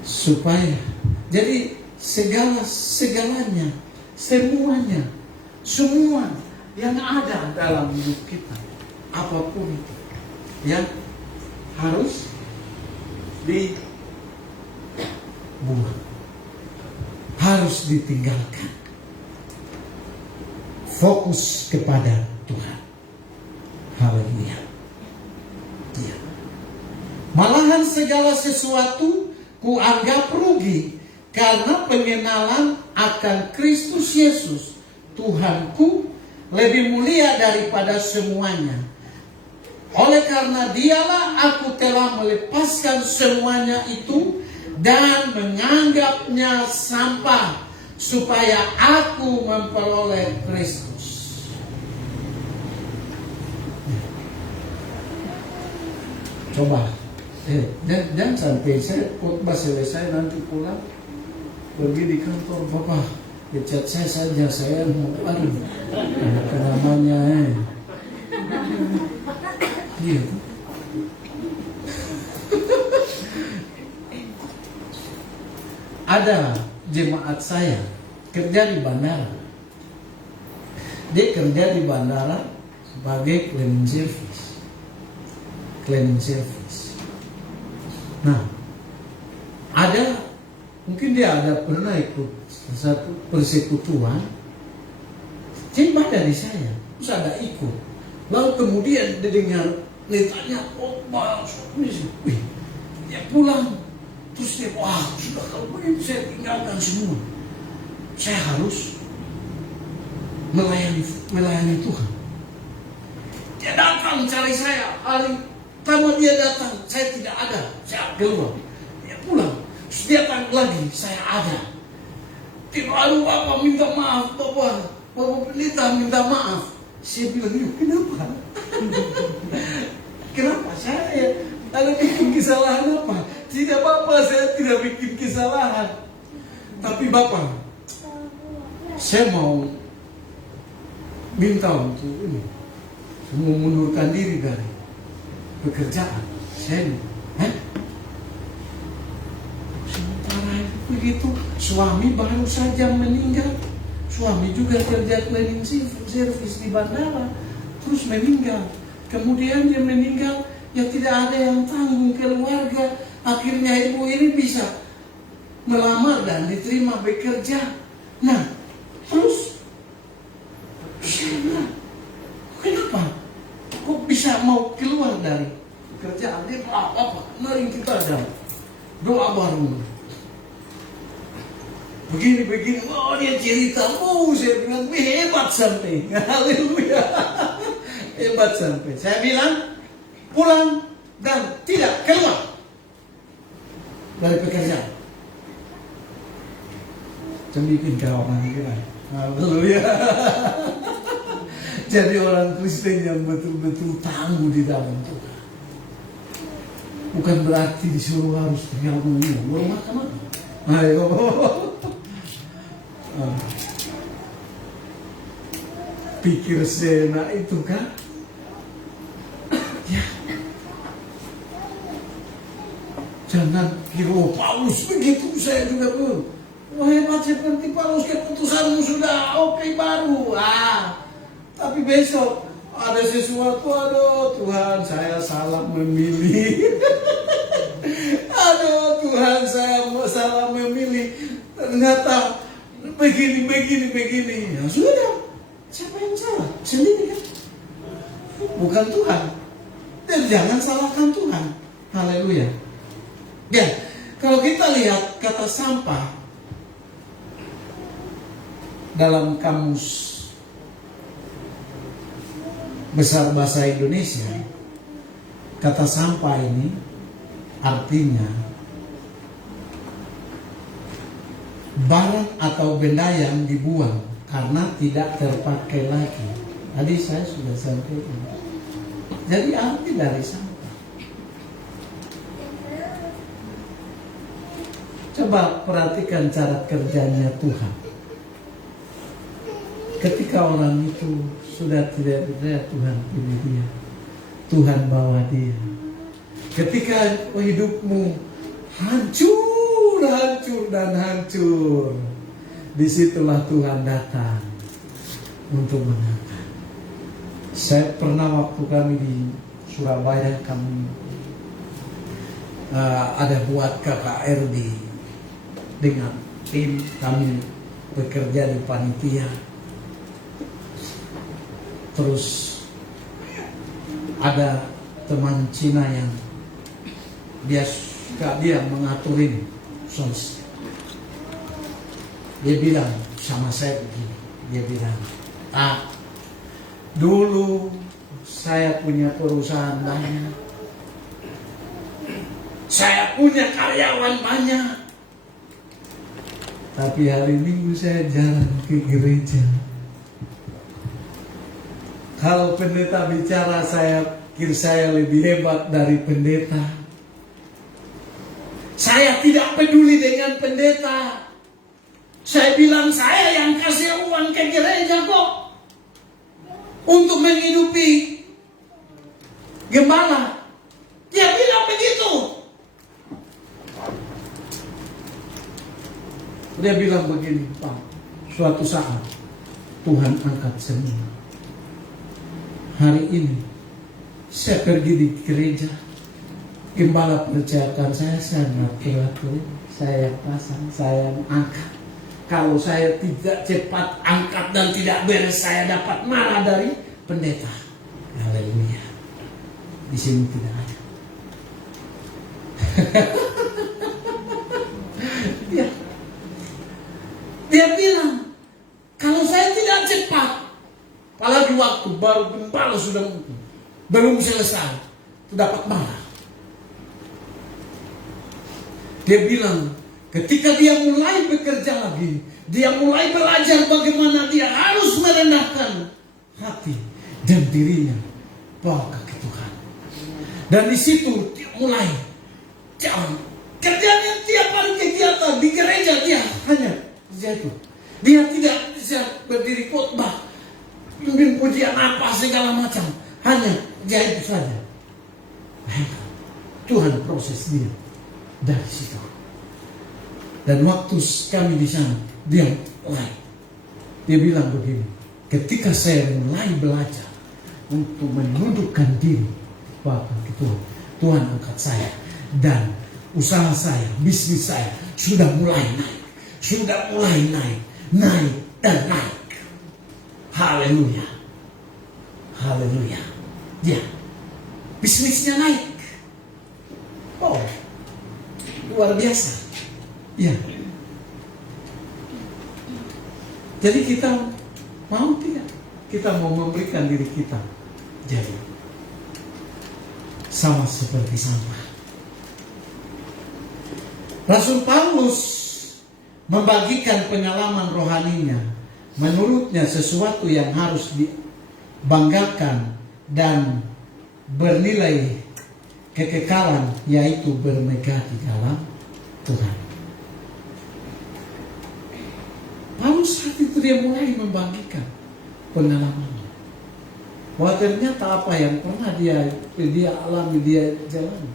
Supaya jadi segalanya, semuanya, semua yang ada dalam hidup kita, apapun itu, yang harus dibuang, harus ditinggalkan. Fokus kepada Tuhan. Haleluya. Ya. Malahan segala sesuatu kuanggap rugi karena pengenalan akan Kristus Yesus Tuhanku lebih mulia daripada semuanya. Oleh karena dialah aku telah melepaskan semuanya itu dan menganggapnya sampah supaya aku memperoleh Kristus. Coba, jangan sampai saya khotbah selesai nanti pulang pergi di kantor, Bapak pecat saya saja, saya mau namanya iya. Ada jemaat saya kerja di bandara. Dia kerja di bandara sebagai cleaning service. Nah, mungkin dia ada pernah ikut satu persekutuan, dia ibadah di saya, terus ada ikut. Lalu kemudian dia dengar letanya khotbah, wih, dia pulang, terus dia, wah sudah kalau begini saya tinggalkan semua, saya harus melayani Tuhan. Dia datang cari saya, hari pertama dia datang, saya tidak ada, saya keluar. Dia pulang, terus dia datang lagi, saya ada. Dia baru Bapak minta maaf, Bapak pendeta minta maaf. Saya bilang, kenapa? Kenapa saya ada bikin kesalahan apa? Tidak apa-apa, saya tidak bikin kesalahan. Tapi Bapak, saya mau minta untuk ini, mengundurkan diri dari pekerjaan. Saya sementara begitu, suami baru saja meninggal. Suami juga kerja cleaning service di bandara, terus meninggal. Kemudian dia meninggal, ya tidak ada yang tanggung keluarga. Akhirnya ibu ini bisa melamar dan diterima bekerja. Nah, terus saya bilang, kenapa? Kok bisa mau keluar dari pekerjaan? Dia bilang, apa? Mari kita ada doa baru. Begini, oh dia cerita, saya bilang, hebat sampai, haleluya, hebat sampai. Saya bilang, pulang dan tidak keluar dari pekerjaan. Bikin kawan kita, haleluya. Jadi orang Kristen yang betul-betul tangguh di dalam Tuhan. Bukan berarti disuruh harus tinggal ngomong makan. Ayo. Pikir sena itu kan? Ya. Jangan kira Paulus begitu, saya juga pun. Wah hebat seperti Paulus, keputusanmu sudah oke baru. Tapi besok ada sesuatu, aduh Tuhan saya salah memilih. Aduh Tuhan saya salah memilih. Ternyata begini. Ya sudah, siapa yang salah? Sendiri kan? Bukan Tuhan. Dan jangan salahkan Tuhan. Haleluya. Ya, kalau kita lihat kata sampah dalam kamus besar bahasa Indonesia, kata sampah ini artinya barang atau benda yang dibuang karena tidak terpakai lagi. Tadi saya sudah sampaikan. Jadi arti dari sampah. Coba perhatikan cara kerjanya Tuhan. Ketika orang itu sudah tidak berdaya, Tuhan pilih dia, Tuhan bawa dia. Ketika hidupmu hancur dan hancur, disitulah Tuhan datang untuk mengangkat. Saya pernah waktu kami di Surabaya, kami ada buat KKR dengan tim, kami bekerja di panitia. Terus ada teman Cina yang dia mengatur ini, dia bilang sama saya begini, dia bilang, dulu saya punya perusahaan banyak, saya punya karyawan banyak, tapi hari Minggu saya jarang ke gereja. Kalau pendeta bicara, saya pikir saya lebih hebat dari pendeta. Saya tidak peduli dengan pendeta. Saya bilang saya yang kasih uang ke gereja kok untuk menghidupi gembala. Dia bilang begitu. Dia bilang begini, Pak, suatu saat Tuhan angkat semua. Hari ini saya pergi di gereja, Gembala percayakan saya ngatur-ngatur, saya pasang, saya angkat. Kalau saya tidak cepat angkat dan tidak beres, saya dapat marah dari pendeta. Haleluya. Di sini tidak ada. Dia bilang, kalau saya tidak cepat, apalagi waktu baru gembala sudah belum selesai, itu dapat marah. Dia bilang, ketika dia mulai bekerja lagi, dia mulai belajar bagaimana dia harus merendahkan hati dan dirinya bawa ke Tuhan. Dan di situ dia mulai jalan. Kerjanya tiap hari kegiatan di gereja dia hanya itu. Dia tidak bisa berdiri khotbah, pimpin pujian apa segala macam, hanya itu saja. Tuhan proses dia dari situ. Dan waktu kami di sana, dia mulai. Dia bilang begini, ketika saya mulai belajar untuk menundukkan diri Bapak Tuhan, Tuhan angkat saya. Dan usaha saya, bisnis saya sudah mulai naik. Sudah mulai naik, naik dan naik. Haleluya. Haleluya. Ya, bisnisnya naik. Oh, luar biasa. Ya. Jadi kita mau tidak? Kita mau memberikan diri kita jadi sama seperti sampah. Rasul Paulus membagikan pengalaman rohaninya. Menurutnya sesuatu yang harus dibanggakan dan bernilai kekekalan, yaitu bermegah di dalam Tuhan. Paulus saat itu dia mulai membagikan pengalamannya. Bahwa ternyata apa yang pernah dia alami, dia jalani,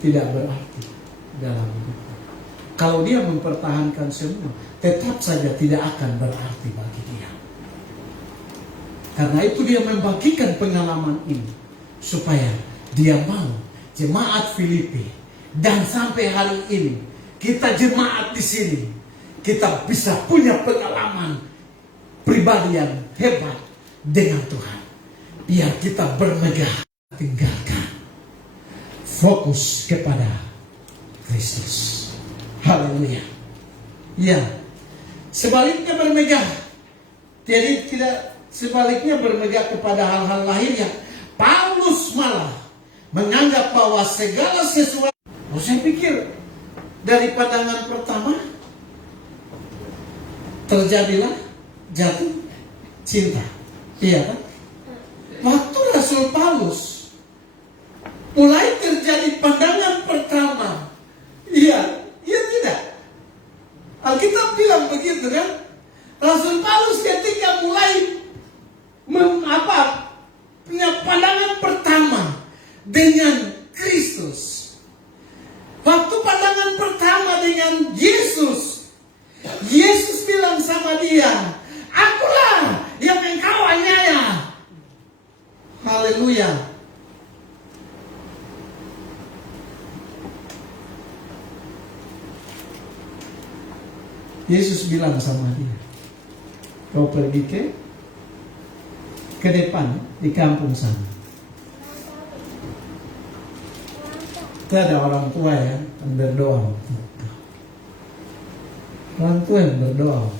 tidak berarti dalam hidupnya. Kalau dia mempertahankan semua, tetap saja tidak akan berarti bagi dia. Karena itu dia membagikan pengalaman ini, supaya dia mau jemaat Filipi dan sampai hari ini kita jemaat di sini, kita bisa punya pengalaman pribadi yang hebat dengan Tuhan. Biar kita bermegah, tinggalkan fokus kepada Kristus. Haleluya. Ya, sebaliknya bermegah. Jadi tidak sebaliknya bermegah kepada hal-hal lahir. Paulus malah menganggap bahwa segala sesuatu. Saya pikir dari pandangan pertama terjadilah jatuh cinta. Iya kan? Waktu Rasul Paulus mulai terjadi pandangan pertama. Iya tidak. Alkitab bilang begitu kan? Rasul Paulus ketika mulai punya pandangan pertama dengan Kristus. Waktu pandangan pertama dengan Yesus, Yesus bilang sama dia, "Akulah yang engkau aniaya." Haleluya. Yesus bilang sama dia, "Kau pergi ke depan di kampung sana. Itu ada orang tua yang berdoa. Orang tua yang berdoa.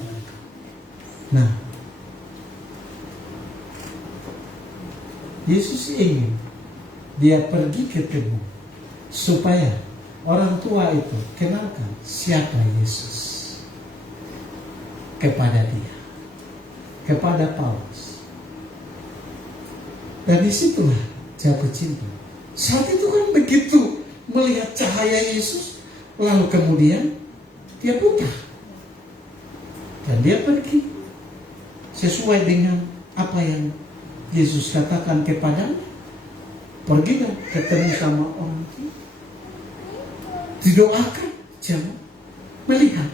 Nah, Yesus ingin dia pergi ketemu supaya orang tua itu kenalkan siapa Yesus kepada dia, kepada Paulus. Dan disitulah jatuh cinta. Saat itu kan begitu melihat cahaya Yesus, lalu kemudian dia buta dan dia pergi sesuai dengan apa yang Yesus katakan kepadanya. Pergi dan ketemu sama orang itu, didoakan, jangan melihat.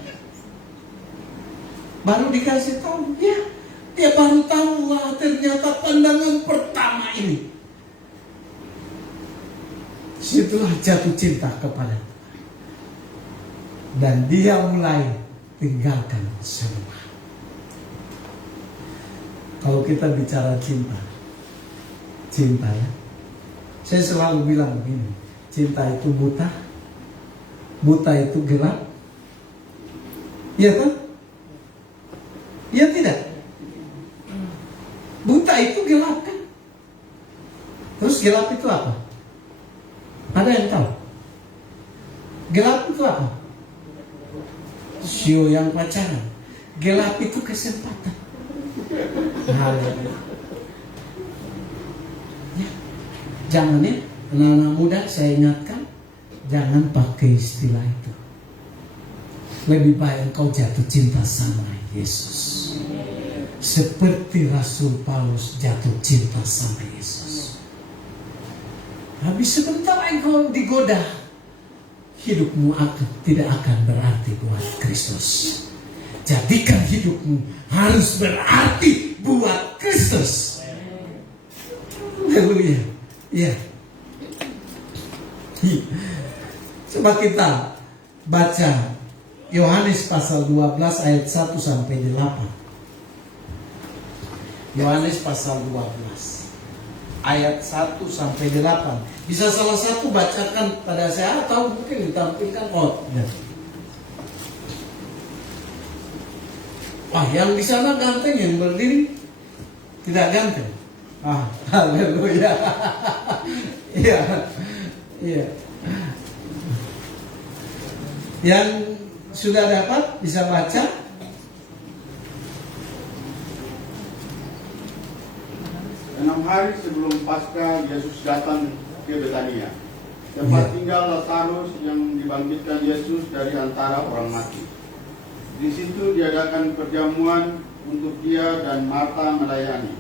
Baru dikasih tahu, ya, dia baru tahu, wah ternyata pandangan pertama ini. disitulah jatuh cinta kepada Tuhan. Dan dia mulai tinggalkan semua. Kalau kita bicara cinta ya, saya selalu bilang begini, cinta itu buta itu gelap, iya kan? Iya tidak? Buta itu gelap kan? Terus gelap itu apa? Ada yang tahu? Gelap itu apa? Sio yang pacaran. Gelap itu kesempatan. Ya. Jangan ya, anak-anak muda saya ingatkan, jangan pakai istilah itu. Lebih baik engkau jatuh cinta sama Yesus. Seperti Rasul Paulus jatuh cinta sama Yesus. Habis sebentar engkau digoda, hidupmu tidak akan berarti buat Kristus. Jadikan hidupmu harus berarti buat Kristus. Haleluya. Iya. Coba kita baca Yohanes pasal 12 ayat 1 sampai 8. Yohanes pasal 12 ayat 1 sampai 8. Bisa salah satu bacakan pada saya atau mungkin ditampilkan. Yang di sana ganteng, yang berdiri tidak ganteng. Haleluya. Iya. Iya. Yang sudah dapat bisa baca. Enam hari sebelum Paskah, Yesus datang ke Betania, tempat tinggal Lazarus yang dibangkitkan Yesus dari antara orang mati. Di situ diadakan perjamuan untuk dia dan Marta melayani.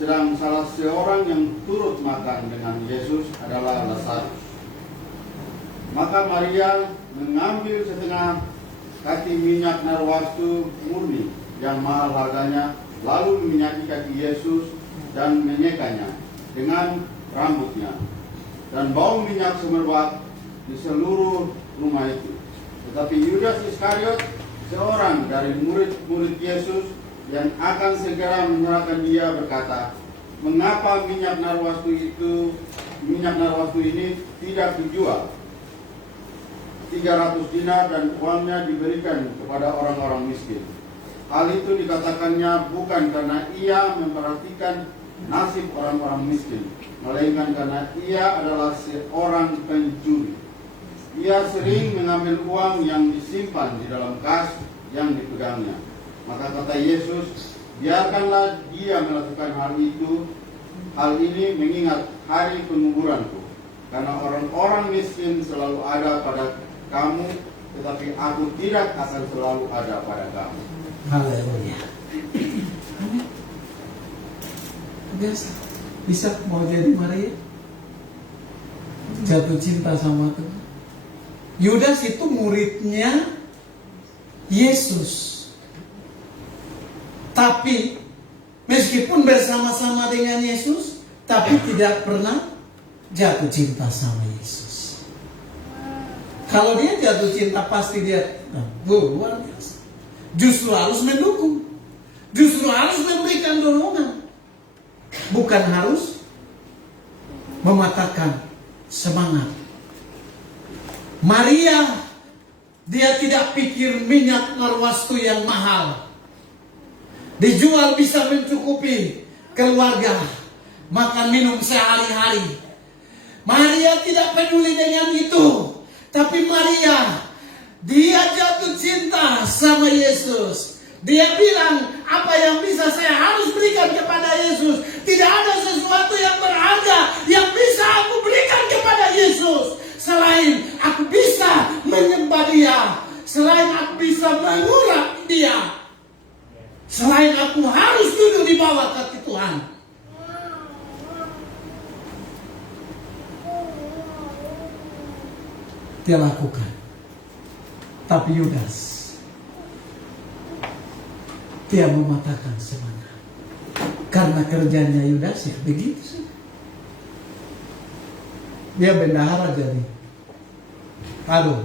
Sedang salah seorang yang turut makan dengan Yesus adalah Lazarus. Maka Maria mengambil setengah kati minyak narwastu murni yang mahal harganya, lalu meminyaki kaki Yesus dan menyekanya dengan rambutnya. Dan bau minyak semerbak di seluruh rumah itu. Tetapi Yudas Iskariot, seorang dari murid-murid Yesus yang akan segera menyerahkan dia, berkata, "Mengapa minyak narwastu ini tidak dijual 300 dinar dan uangnya diberikan kepada orang-orang miskin?" Hal itu dikatakannya bukan karena ia memperhatikan nasib orang-orang miskin, melainkan karena ia adalah seorang pencuri. Ia sering mengambil uang yang disimpan di dalam kas yang dipegangnya. Maka kata Yesus, "Biarkanlah dia melakukan hal ini mengingat hari penguburanku. Karena orang-orang miskin selalu ada pada kamu, tetapi aku tidak akan selalu ada pada kamu." Haleluya. Bisa mau jadi Maria, jatuh cinta sama Tuhan. Yudas itu muridnya Yesus, tapi meskipun bersama-sama dengan Yesus, tapi tidak pernah jatuh cinta sama Yesus. Kalau dia jatuh cinta pasti dia luar biasa. Justru harus mendukung, justru harus memberikan dorongan, bukan harus mematahkan semangat. Maria, dia tidak pikir minyak narwastu yang mahal dijual bisa mencukupi keluarga makan minum sehari-hari. Maria tidak peduli dengan itu, tapi Maria, dia jatuh cinta sama Yesus. Dia bilang, apa yang bisa saya harus berikan kepada Yesus? Tidak ada sesuatu yang berharga yang bisa aku berikan kepada Yesus selain aku bisa menyembah dia, selain aku bisa mengurap dia, selain aku harus duduk di bawah kaki Tuhan. Dia lakukan. Tapi Yudas, dia mematahkan semangat. Karena kerjanya Yudas ya begitu sih. Dia bendahara jadi. Aduh,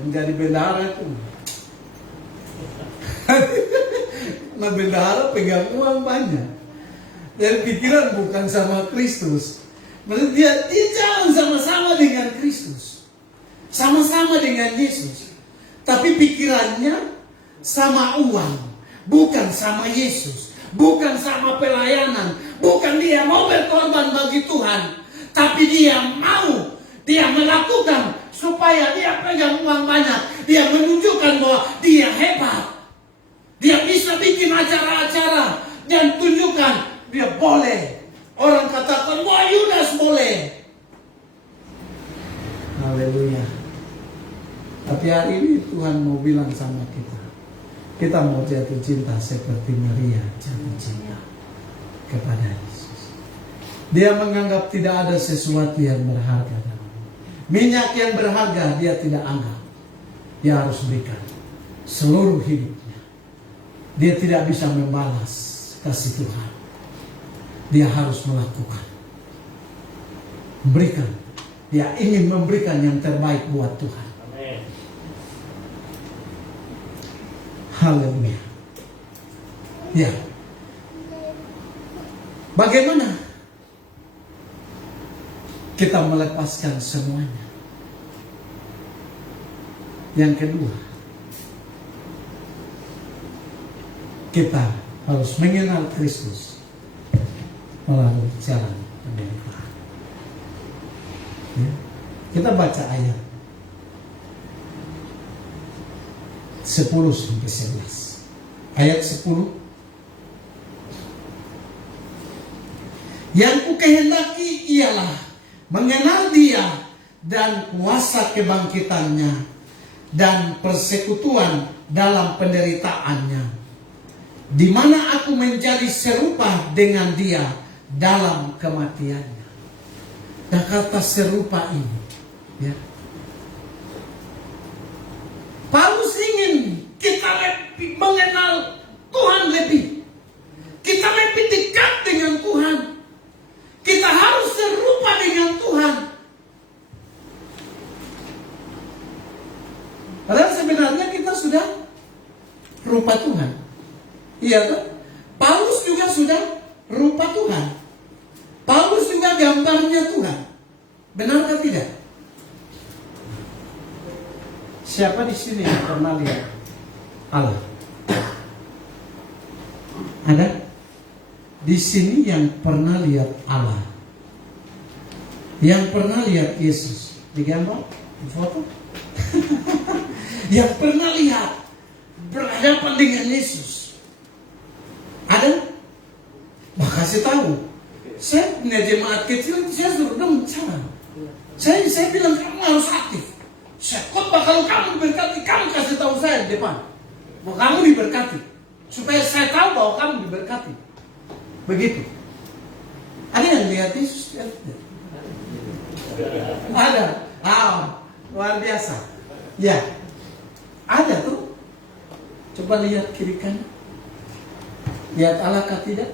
menjadi bendahara itu. Nah, bendahara pegang uang banyak. Dan pikiran bukan sama Kristus. Maksudnya dia jalan sama-sama dengan Kristus. Sama-sama dengan Yesus. Tapi pikirannya sama uang. Bukan sama Yesus. Bukan sama pelayanan. Bukan dia mau berkorban bagi Tuhan. Tapi dia mau. Dia melakukan supaya dia pegang uang banyak. Dia menunjukkan bahwa dia hebat. Dia bisa bikin acara-acara. Dan tunjukkan dia boleh. Orang katakan, wah Yudas boleh. Haleluya. Tapi hari ini Tuhan mau bilang sama kita. Kita mau jatuh cinta seperti Maria jatuh cinta kepada Yesus. Dia menganggap tidak ada sesuatu yang berharga dalamnya. Minyak yang berharga dia tidak anggap. Dia harus berikan seluruh hidupnya. Dia tidak bisa membalas kasih Tuhan. Dia harus melakukan. Memberikan. Dia ingin memberikan yang terbaik buat Tuhan. Amin. Haleluya. Ya. Bagaimana kita melepaskan semuanya? Yang kedua, kita harus mengenal Kristus melalui jalan penderitaan. Ya. Kita baca ayat 10 sampai 11. Ayat 10. Yang kukehendaki ialah mengenal Dia dan kuasa kebangkitannya dan persekutuan dalam penderitaannya, di mana aku menjadi serupa dengan Dia dalam kematiannya. Dan kata serupa ini, ya, Paulus ingin kita lebih mengenal Tuhan lebih. Kita lebih dekat dengan Tuhan. Kita harus serupa dengan Tuhan. Padahal sebenarnya kita sudah rupa Tuhan. Iya kan? Paulus juga sudah rupa Tuhan. Paulus juga gambarnya Tuhan. Benarkah tidak? Siapa di sini yang pernah lihat Allah? Ada? Di sini yang pernah lihat Allah? Yang pernah lihat Yesus? Digambar? Di foto? Yang pernah lihat berhadapan dengan Yesus? Ada? Makasih tahu. Saya punya jemaat kecil, saya suruh dong bicara. Saya bilang kamu harus aktif. Saya khotbah kalau kamu diberkati, kamu kasih tahu saya di depan bahwa kamu diberkati, supaya saya tahu bahwa kamu diberkati. Begitu. Ada yang lihat Yesus? Ada. Luar biasa. Ya. Ada tuh. Coba lihat kiri kanan. Lihat Allah kah tidak?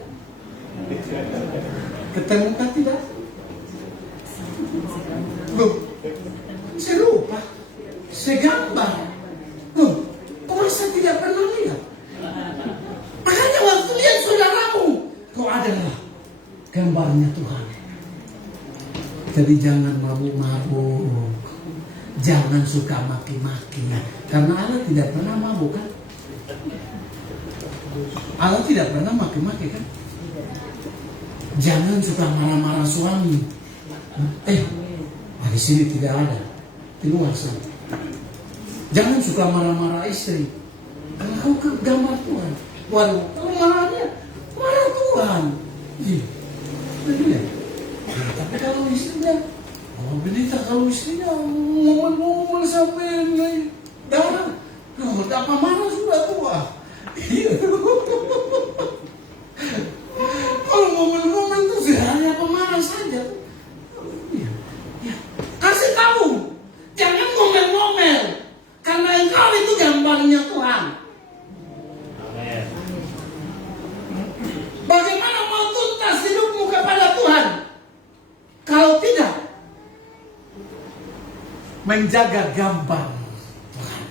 Ketemukah tidak? Loh, serupa, segambar. Loh, masa tidak pernah lihat? Makanya waktu lihat saudaramu, kau adalah gambarnya Tuhan. Jadi jangan mabuk-mabuk, jangan suka maki-maki, karena Allah tidak pernah mabuk kan? Allah tidak pernah maki-maki kan? Jangan suka marah-marah suami. Di sini tidak ada, di luar sana. Jangan suka marah-marah istri, karena kau gambar Tuhan. Waduh, kalau marahnya marah Tuhan. Tapi kalau istrinya, berita kalau istrinya ngomong sampai darah, apa marah sudah tua. Kalau ngomel-ngomel itu sebenarnya pemarah saja. Kasih tahu, jangan ngomel-ngomel, karena engkau itu gambarnya Tuhan. Amin. menjaga gambar Tuhan.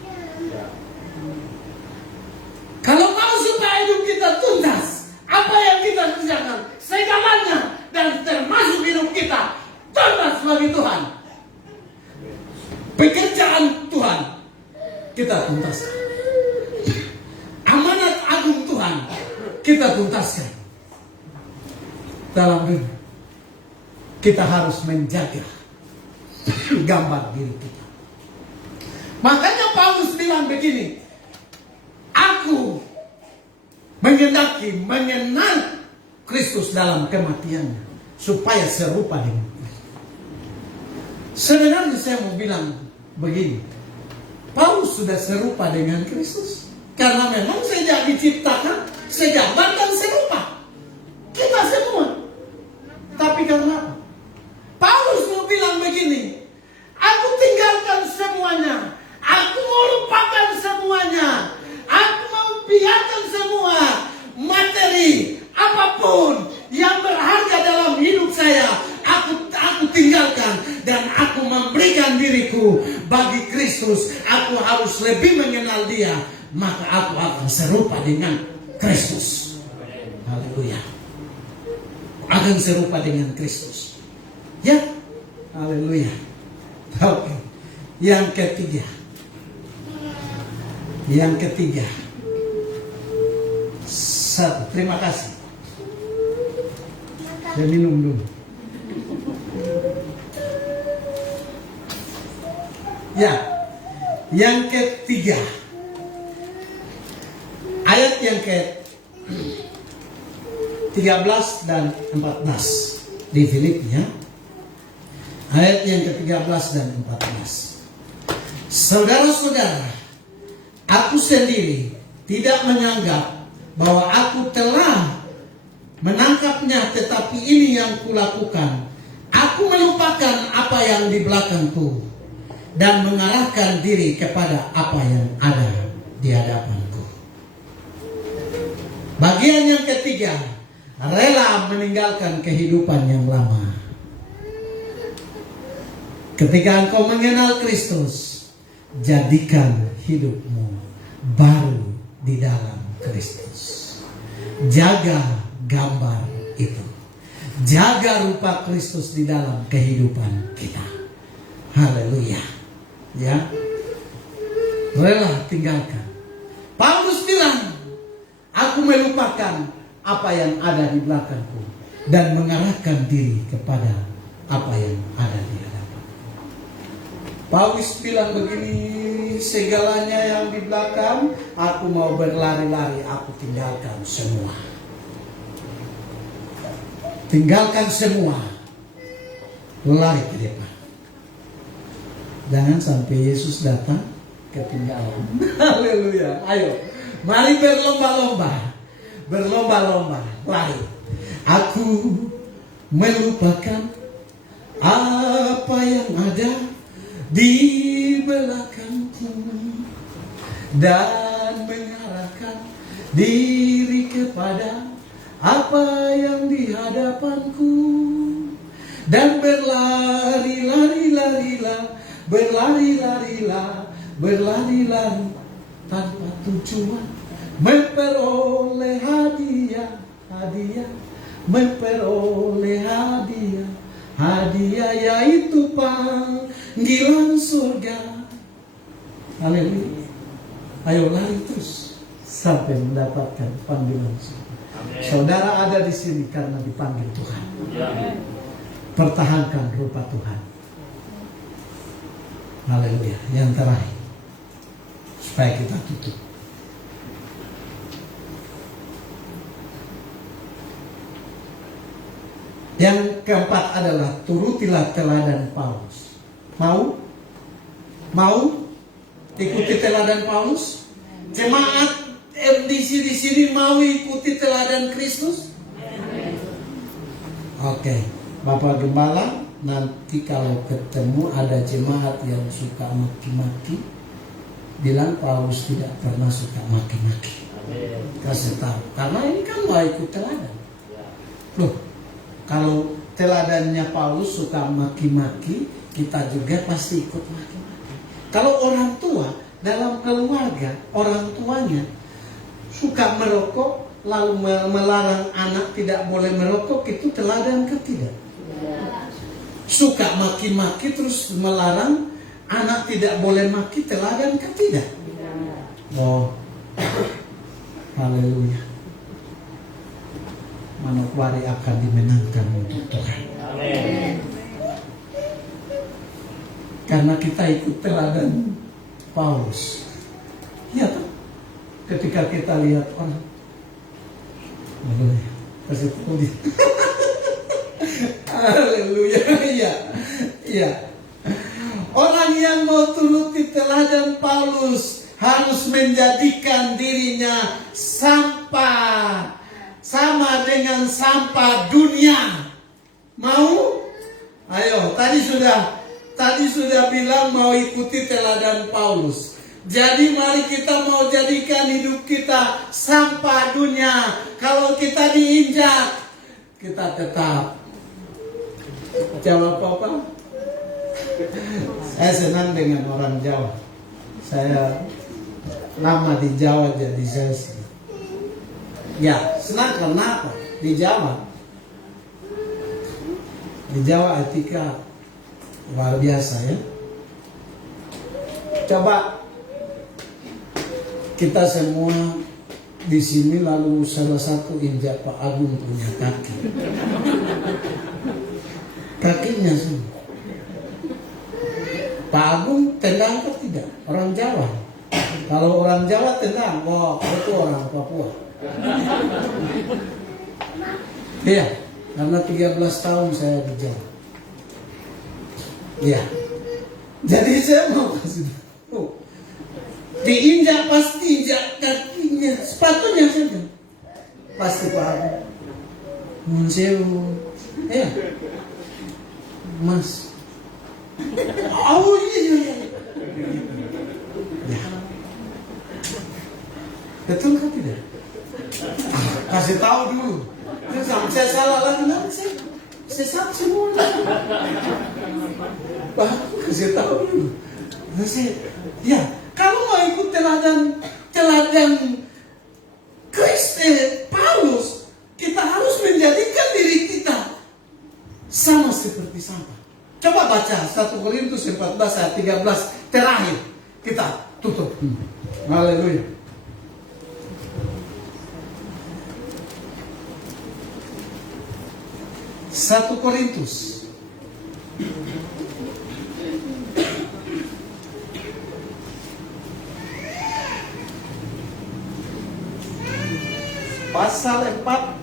Kalau mau supaya hidup kita tuntas, apa yang kita kerjakan, segalanya dan termasuk hidup kita tuntas bagi Tuhan. Pekerjaan Tuhan kita tuntaskan. Amanat agung Tuhan kita tuntaskan. Dalam dunia kita harus menjaga gambar diri kita. Makanya Paulus bilang begini, aku mengendaki mengenal Kristus dalam kematiannya supaya serupa dengan Kristus. Sebenarnya saya mau bilang begini, Paulus sudah serupa dengan Kristus karena memang sejak diciptakan segambar dan serupa kita semua. Tapi karena apa? Paulus mau bilang begini, aku tinggalkan semuanya, aku mau lupakan semuanya, aku mau biarkan semua materi apapun yang berharga dalam hidup saya, aku tinggalkan dan aku memberikan diriku bagi Kristus. Aku harus lebih mengenal Dia, maka aku akan serupa dengan Kristus. Haleluya. Akan serupa dengan Kristus. Ya, haleluya. Oke. Yang ketiga. Satu, terima kasih. Saya minum dulu. Ya, yang ketiga. Ayat yang ke-13 dan 14 di Filipi ya. Ayat yang ke-13 dan 14. Saudara-saudara, aku sendiri tidak menganggap bahwa aku telah menangkapnya, tetapi ini yang kulakukan. Aku melupakan apa yang di belakangku dan mengarahkan diri kepada apa yang ada di hadapanku. Bagian yang ketiga, rela meninggalkan kehidupan yang lama. Ketika engkau mengenal Kristus, jadikan hidupmu baru di dalam Kristus. Jaga gambar itu. Jaga rupa Kristus di dalam kehidupan kita. Haleluya. Ya. Rela tinggalkan. Paulus bilang, aku melupakan apa yang ada di belakangku dan mengarahkan diri kepada apa yang ada di hadapan. Paulus bilang begini, segalanya yang di belakang, aku mau berlari-lari, aku tinggalkan semua. Tinggalkan semua. Lari ke depan. Jangan sampai Yesus datang ketinggalan. Haleluya. Ayo, mari berlomba-lomba. Berlomba-lomba, lari. Aku melupakan apa yang ada di belakangku dan mengarahkan diri kepada apa yang di hadapanku dan berlari-lari tanpa tujuan, memperoleh hadiah, memperoleh hadiah yaitu panggilan surga. Haleluya. Ayo lari terus sampai mendapatkan panggilan surga. Saudara ada di sini karena dipanggil Tuhan. Pertahankan rupa Tuhan. Haleluya. Yang terakhir, supaya kita tutup. Yang keempat adalah turutilah teladan Paulus. Mau ikuti teladan Paulus? Jemaat MDC di sini mau ikuti teladan Kristus? Oke, Bapak Gembala, nanti kalau ketemu ada jemaat yang suka maki-maki, bilang Paulus tidak pernah suka maki-maki. Kasih tahu, karena ini kan mau ikut teladan. Loh, kalau teladannya Paulus suka maki-maki, kita juga pasti ikut maki-maki. Kalau orang tua dalam keluarga, orang tuanya suka merokok lalu melarang anak tidak boleh merokok, itu teladan ke tidak? Suka maki-maki terus melarang anak tidak boleh maki, teladan ke tidak? Oh, haleluya. Manokwari akan dimenangkan untuk Tuhan. Amin. Karena kita ikut teladan Paulus. Iya kan? Ketika kita lihat orang, kasih tahu dia. Haleluya. Iya. Iya. Orang yang mau turuti teladan Paulus harus menjadikan dirinya sampah, sama dengan sampah dunia. Mau? Ayo, tadi sudah bilang mau ikuti teladan Paulus. Jadi mari kita mau jadikan hidup kita sampah dunia. Kalau kita diinjak, kita tetap. Jawab apa? Saya senang dengan orang Jawa. Saya lama di Jawa, jadi saya senang karena apa? Di Jawa etika luar biasa ya. Coba kita semua di sini lalu salah satu injak Pak Agung punya kaki. Kakinya semua. Pak Agung tendang atau tidak? Orang Jawa. Kalau orang Jawa tendang, wah itu orang Papua. Iya, karena 13 tahun saya di Jawa. Iya. Jadi saya mau kasih tahu. Diinjak pasti injak kakinya, sepatunya saja. Pasti Pak Agung. Munsewu. Iya. Mas. Oh iya. Ya. Betul kan tidak? Kasih tahu dulu. Saya salah lagi nanti saya semua. Kasih tahu dulu. Ya, kalau mau ikut teladan Kristus Paulus, kita harus menjadikan diri kita sama seperti sampah. Coba baca 1 Korintus 14 ayat 13 terakhir. Kita tutup. Haleluya. Satu Korintus pasal 4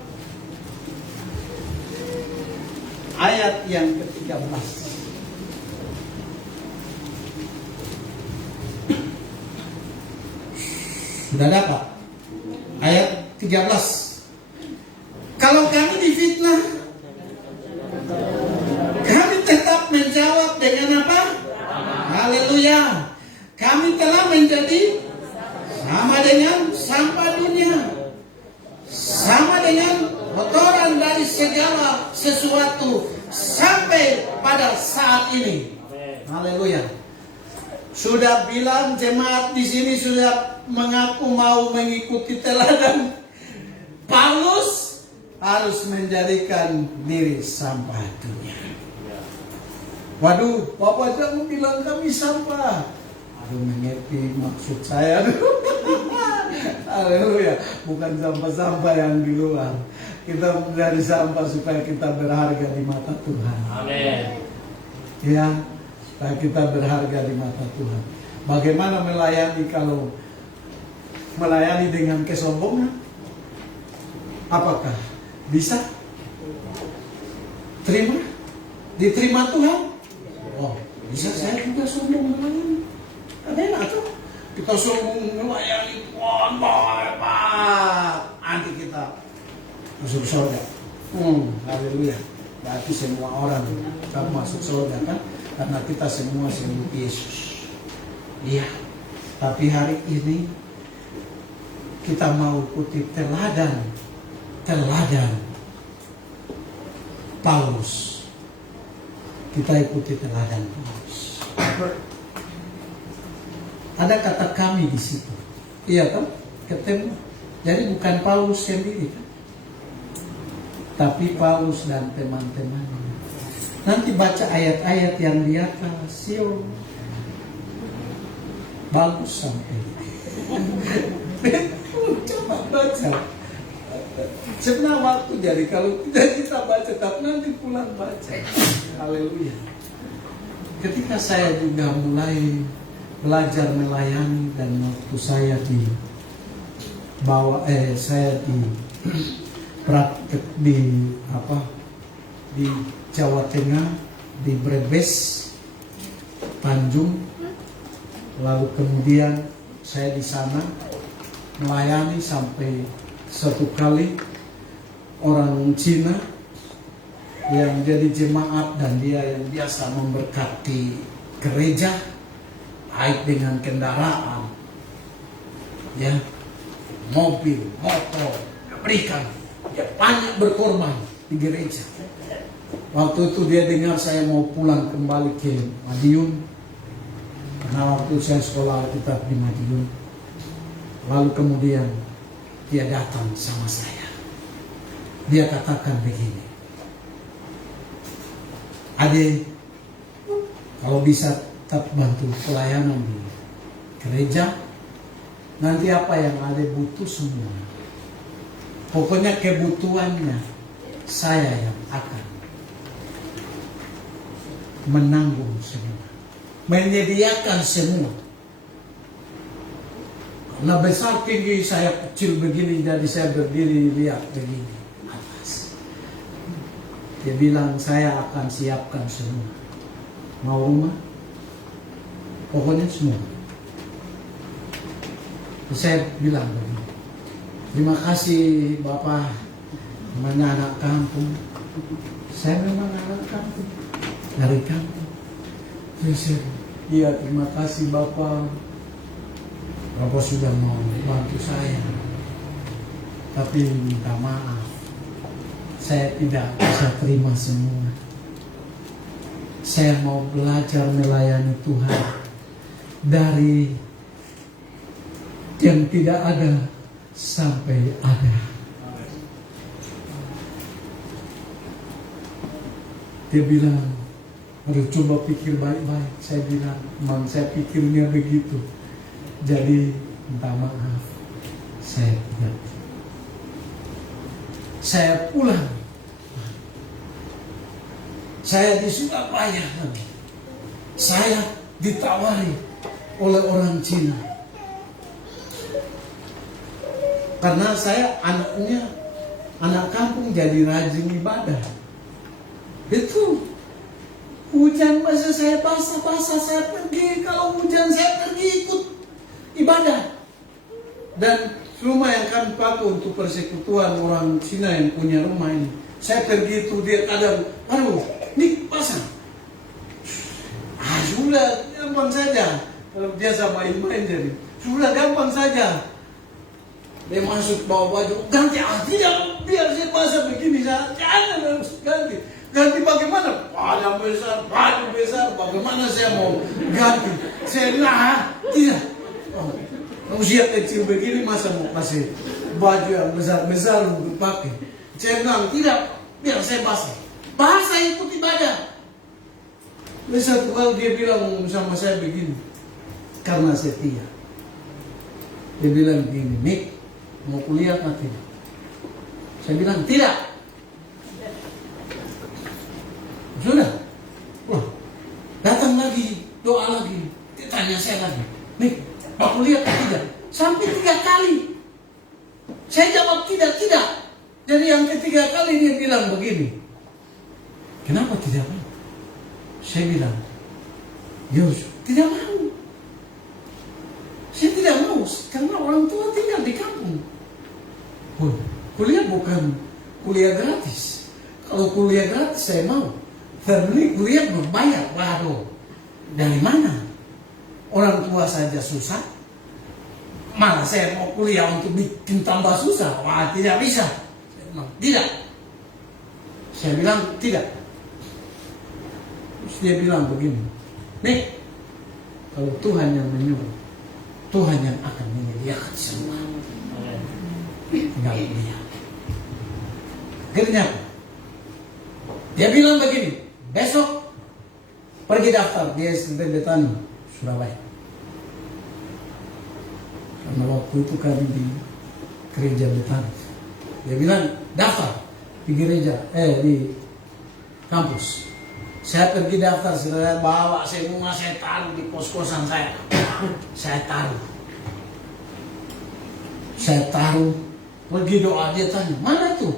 ayat yang ke-13. Sudah dapat? Ayat 13. Kalau kami difitnah, kami tetap menjawab dengan apa? Haleluya. Kami telah menjadi sama dengan sampah dunia, sama dengan kotoran dari segala sesuatu sampai pada saat ini. Haleluya. Sudah bilang jemaat di sini sudah mengaku mau mengikuti teladan Paulus, harus menjadikan diri sampah dunia. Waduh, Bapak jangan bilang kami sampah. Aduh, mengerti maksud saya. Haleluya. Bukan sampah-sampah yang di luar. Kita dari sampah supaya kita berharga di mata Tuhan. Amin. Ya, supaya kita berharga di mata Tuhan. Bagaimana melayani kalau melayani dengan kesombongan? Apakah bisa terima? Diterima Tuhan? Oh, bisa saya juga sombong melayani. Ada yang atau kita sombong melayani Tuhan, Pak. Nanti kita masuk surga. Haleluya. Berarti semua orang akan masuk surga kan? Karena kita semua sembuh Yesus. Iya. Tapi hari ini kita mau ikuti teladan Paulus. kita ikuti teladan Paulus. Ada kata kami di situ. Iya kan? Ketemu. Jadi bukan Paulus sendiri kan? Tapi Paulus dan teman-temannya. Nanti baca ayat-ayat yang di atas. Yo. Bagus sampai. Coba baca. Sebenarnya waktu jadi kalau tidak kita baca, tapi nanti pulang baca. Haleluya. Ketika saya juga mulai belajar melayani dan waktu saya saya di praktek di Jawa Tengah, di Brebes, Tanjung, lalu kemudian saya di sana melayani sampai satu kali orang Cina yang jadi jemaat dan dia yang biasa memberkati gereja baik dengan kendaraan, ya, mobil, motor, berikan, dia banyak berkorban di gereja. Waktu itu dia dengar saya mau pulang kembali ke Madiun, karena waktu saya sekolah tetap di Madiun. Lalu kemudian dia datang sama saya. Dia katakan begini, "Ade, kalau bisa tetap bantu pelayanan di gereja, nanti apa yang Ade butuh semua, pokoknya kebutuhannya saya yang akan menanggung semua, menyediakan semua. Karena besar tinggi saya kecil begini, jadi saya berdiri lihat begini atas. Dia bilang saya akan siapkan semua. Mau rumah? Pokoknya semua." Saya bilang begini, "Terima kasih Bapak, namanya anak kampung." Saya memang anak kampung, dari kampung. Saya, "Iya, terima kasih Bapak. Bapak sudah mau bantu saya. Tapi minta maaf, saya tidak bisa terima semua. Saya mau belajar melayani Tuhan dari yang tidak ada sampai ada." Dia bilang, "Aduh, coba pikir baik-baik." Saya bilang, "Memang saya pikirnya begitu. Jadi minta maaf, saya tidak." Saya pulang. Saya di Surabaya lagi. Saya ditawari oleh orang Cina. Karena saya anak kampung, jadi rajin ibadah. Itu hujan masa saya basah-basah, saya pergi. Kalau hujan saya pergi ikut ibadah. Dan rumah yang kami pakai untuk persekutuan orang Cina yang punya rumah ini, saya pergi itu dia kadang, "Aduh, ini basah." Sudah gampang saja. Kalau dia sama main jadi, sudah gampang saja. Dia masuk bawa baju, "Ganti." Tidak, biar saya basah begini, jangan harus ganti. Ganti bagaimana? Baju besar, bagaimana saya mau ganti? Saya bilang, tidak. Usia kecil begini masa mau kasih baju yang besar-besar untuk pakai? Saya bilang, tidak, biar saya basah. Basah ikut ibadah. Satu kali dia bilang sama saya begini, karena setia. Dia bilang begini, "Nik, mau kuliah atau tidak?" Saya bilang, "Tidak." Sudah. Wah, datang lagi, doa lagi. Dia tanya saya lagi, "Nik, mau kuliah atau tidak?" Sampai 3 kali. Saya jawab tidak. Jadi yang ketiga kali dia bilang begini, "Kenapa tidak mau?" Saya bilang, "Yus, tidak mau. Saya tidak mau karena orang tua tinggal di kampung. Kuliah bukan kuliah gratis. Kalau kuliah gratis saya mau. Tapi kuliah berbayar. Waduh, dari mana? Orang tua saja susah. Malah saya mau kuliah untuk bikin tambah susah. Wah, tidak bisa." Saya bilang, tidak. Saya bilang tidak. Terus dia bilang begini, nih, kalau Tuhan yang menyuruh, Tuhan yang akan menyediakan semua. Tinggal dia. Akhirnya dia bilang begini, besok pergi daftar di SMP Betani, Surabaya. Karena waktu itu kami di gereja Betani. Dia bilang daftar di gereja, di kampus. Saya pergi daftar, saya bawa semua, saya taruh di pos-kosan saya. Saya taruh, pergi doa, dia tanya, mana itu?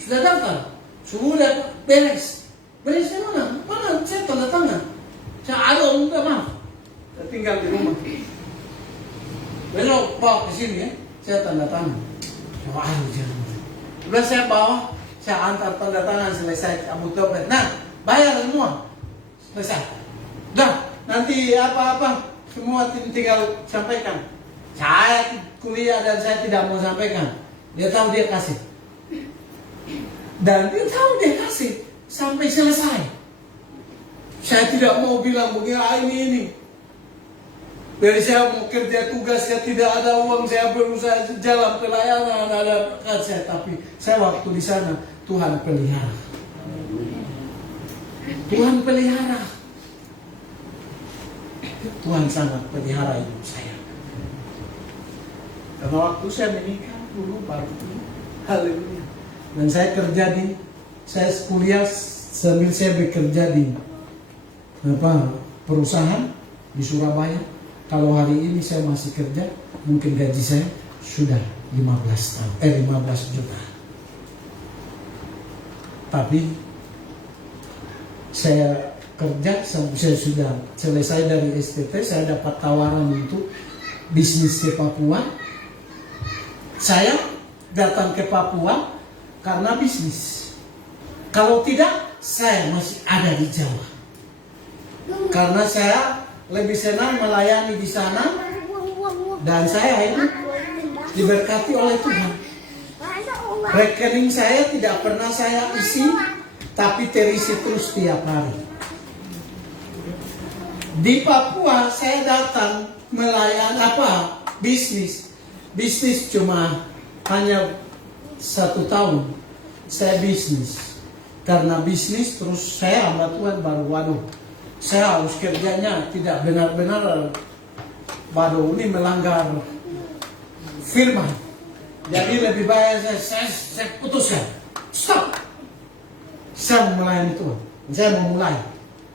Sudah daftar? Sudah beres. Beresnya mana? Mana? Saya tanda tangan. Saya ada minta maaf. Saya tinggal di rumah. Besok bawa ke sini ya, saya tanda tangan. Kemudian saya bawa, saya antar tanda tangan selesai cabut dompet. Nah, bayar semua. Selesai. Dah, nanti apa-apa semua tinggal sampaikan. Saya kuliah dan saya tidak mau sampaikan. Dia tahu dia kasih. Dan dia tahu dia kasih sampai selesai. Saya tidak mau bilang begini ini. Dari saya mau kerja tugas, saya tidak ada uang, saya berusaha jalan pelayanan, ada saya, tapi saya waktu di sana Tuhan pelihara. Tuhan pelihara. Tuhan sangat pelihara hidup saya. Karena waktu saya menikah dulu baru ini, haleluya. Dan saya kerja saya kuliah sambil saya bekerja di perusahaan di Surabaya. Kalau hari ini saya masih kerja, mungkin gaji saya sudah 15 juta. Tapi saya kerja sampai saya sudah selesai dari STT, saya dapat tawaran untuk bisnis ke Papua. Saya datang ke Papua karena bisnis. Kalau tidak, saya masih ada di Jawa. Karena saya lebih senang melayani di sana, dan saya ini diberkati oleh Tuhan. Rekening saya tidak pernah saya isi, tapi terisi terus tiap hari. Di Papua saya datang melayani bisnis. Bisnis cuma hanya 1 tahun saya bisnis. Karena bisnis terus saya hamba Tuhan baru saya harus kerjanya tidak benar-benar baru ini melanggar firman. Jadi lebih baik saya putuskan, stop. Saya mau melayani Tuhan, saya mau mulai.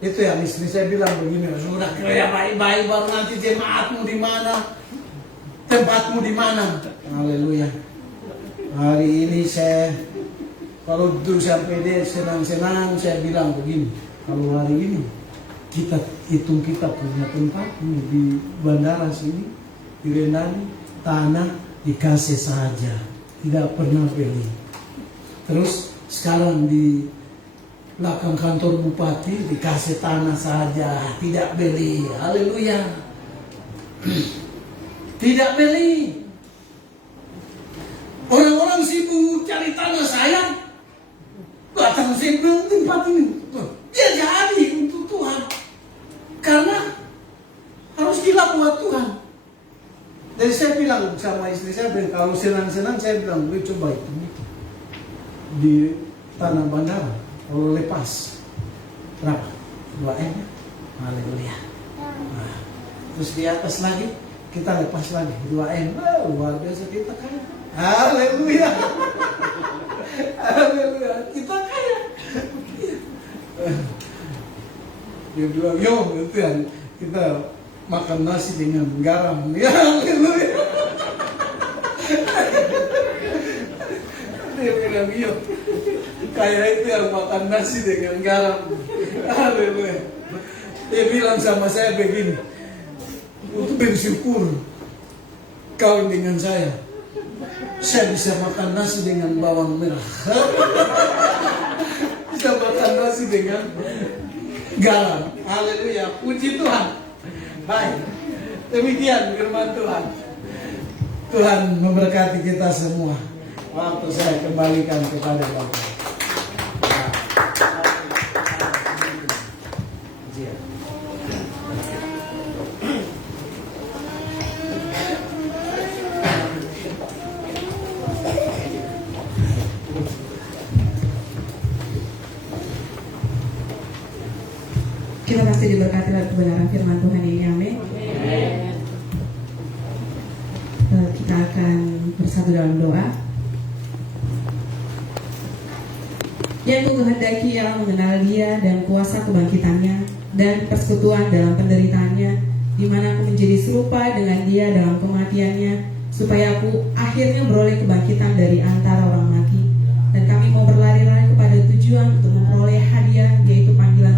Itu yang istri saya bilang begini, sudah kerja baik-baik baru nanti jemaatmu di mana, tempatmu di mana. Haleluya. Hari ini saya kalau duduk sampai dia senang-senang, saya bilang begini, kalau hari ini kita hitung kita punya tempat di bandara sini, di Rendani, tanah dikasih saja, tidak pernah beli. Terus sekarang di belakang kantor bupati dikasih tanah saja, tidak beli. Haleluya. Tidak beli. Orang-orang sibuk cari tanah saya, datang sibuk tempat ini. Dia jadi untuk Tuhan. Karena harus gila buat Tuhan. Jadi saya bilang sama istri saya, kalau senang-senang saya bilang, gue coba itu di tanah bandara, kalau lepas berapa? 2M. Haleluya. Nah, terus di atas lagi kita lepas lagi 2M. Luar biasa kita kaya. Haleluya. Haleluya. Kita kaya. Dia bilang, yo itu ya, kita makan nasi dengan garam. Ya, haleluya. Dia bilang, yo kayak itu yang makan nasi dengan garam. Haleluya. Dia bilang sama saya begini, untuk bersyukur kau dengan saya bisa makan nasi dengan bawang merah. Bisa makan nasi dengan garam. Haleluya. Puji Tuhan. Baik. Demikian firman Tuhan. Tuhan memberkati kita semua. Waktu saya kembalikan kepada Bapak. Kita pasti diberkati oleh kebenaran firman Tuhan ini, amin. Kita akan bersatu dalam doa. Yang menghendaki ialah mengenal Dia dan kuasa kebangkitannya dan persekutuan dalam penderitaannya, di mana aku menjadi serupa dengan Dia dalam kematiannya, supaya aku akhirnya beroleh kebangkitan dari antara orang mati. Dan kami mau berlari-lari kepada tujuan untuk memperoleh hadiah, yaitu panggilan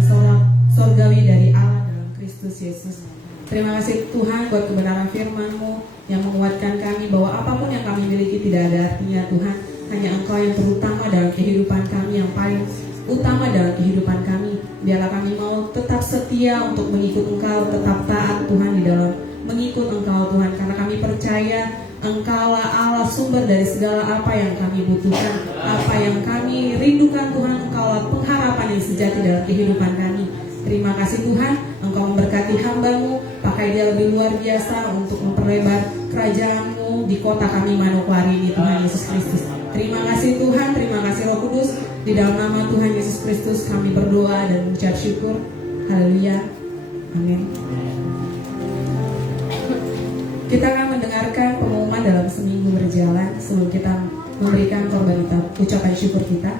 sorgawi dari Allah dalam Kristus Yesus. Terima kasih Tuhan buat kebenaran firman-Mu yang menguatkan kami bahwa apapun yang kami miliki tidak ada artinya Tuhan. Hanya Engkau yang terutama dalam kehidupan kami, yang paling utama dalam kehidupan kami. Biarlah kami mau tetap setia untuk mengikut Engkau, tetap taat Tuhan di dalam mengikut Engkau Tuhan. Karena kami percaya Engkaulah Allah sumber dari segala apa yang kami butuhkan, apa yang kami rindukan Tuhan. Engkaulah pengharapan yang sejati dalam kehidupan kami. Terima kasih Tuhan, Engkau memberkati hamba-Mu, pakai dia lebih luar biasa untuk memperlebar kerajaan-Mu di kota kami Manokwari ini, Tuhan Yesus Kristus. Terima kasih Tuhan, terima kasih Roh Kudus. Di dalam nama Tuhan Yesus Kristus kami berdoa dan mengucap syukur. Haleluya, amin. Kita akan mendengarkan pengumuman dalam seminggu berjalan sebelum kita memberikan korban ucapan syukur kita.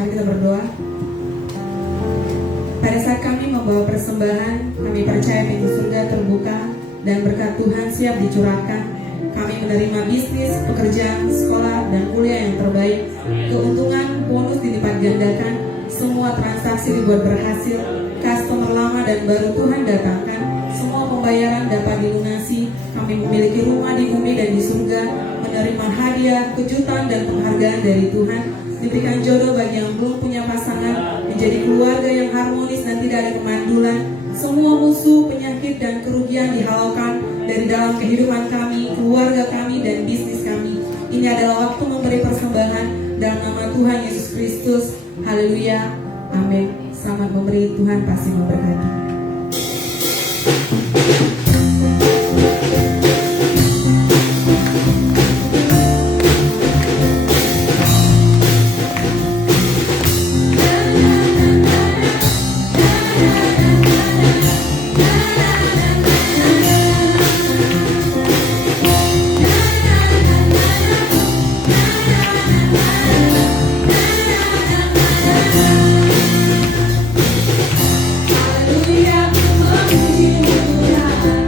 Mari kita berdoa. Pada saat kami membawa persembahan, kami percaya pintu surga terbuka dan berkat Tuhan siap dicurahkan. Kami menerima bisnis, pekerjaan, sekolah, dan kuliah yang terbaik. Keuntungan, bonus dilipat gandakan. Semua transaksi dibuat berhasil. Customer lama dan baru Tuhan datangkan. Semua pembayaran dapat dilunasi. Kami memiliki rumah di bumi dan di surga. Menerima hadiah, kejutan, dan penghargaan dari Tuhan. Diberikan jodoh bagi yang belum punya pasangan, menjadi keluarga yang harmonis dan tidak ada kemandulan. Semua musuh, penyakit, dan kerugian dihalaukan dari dalam kehidupan kami, keluarga kami, dan bisnis kami. Ini adalah waktu memberi persembahan dalam nama Tuhan Yesus Kristus. Haleluya, amin. Selamat memberi, Tuhan pasti memberkati. Haleluya, memuji Tuhan.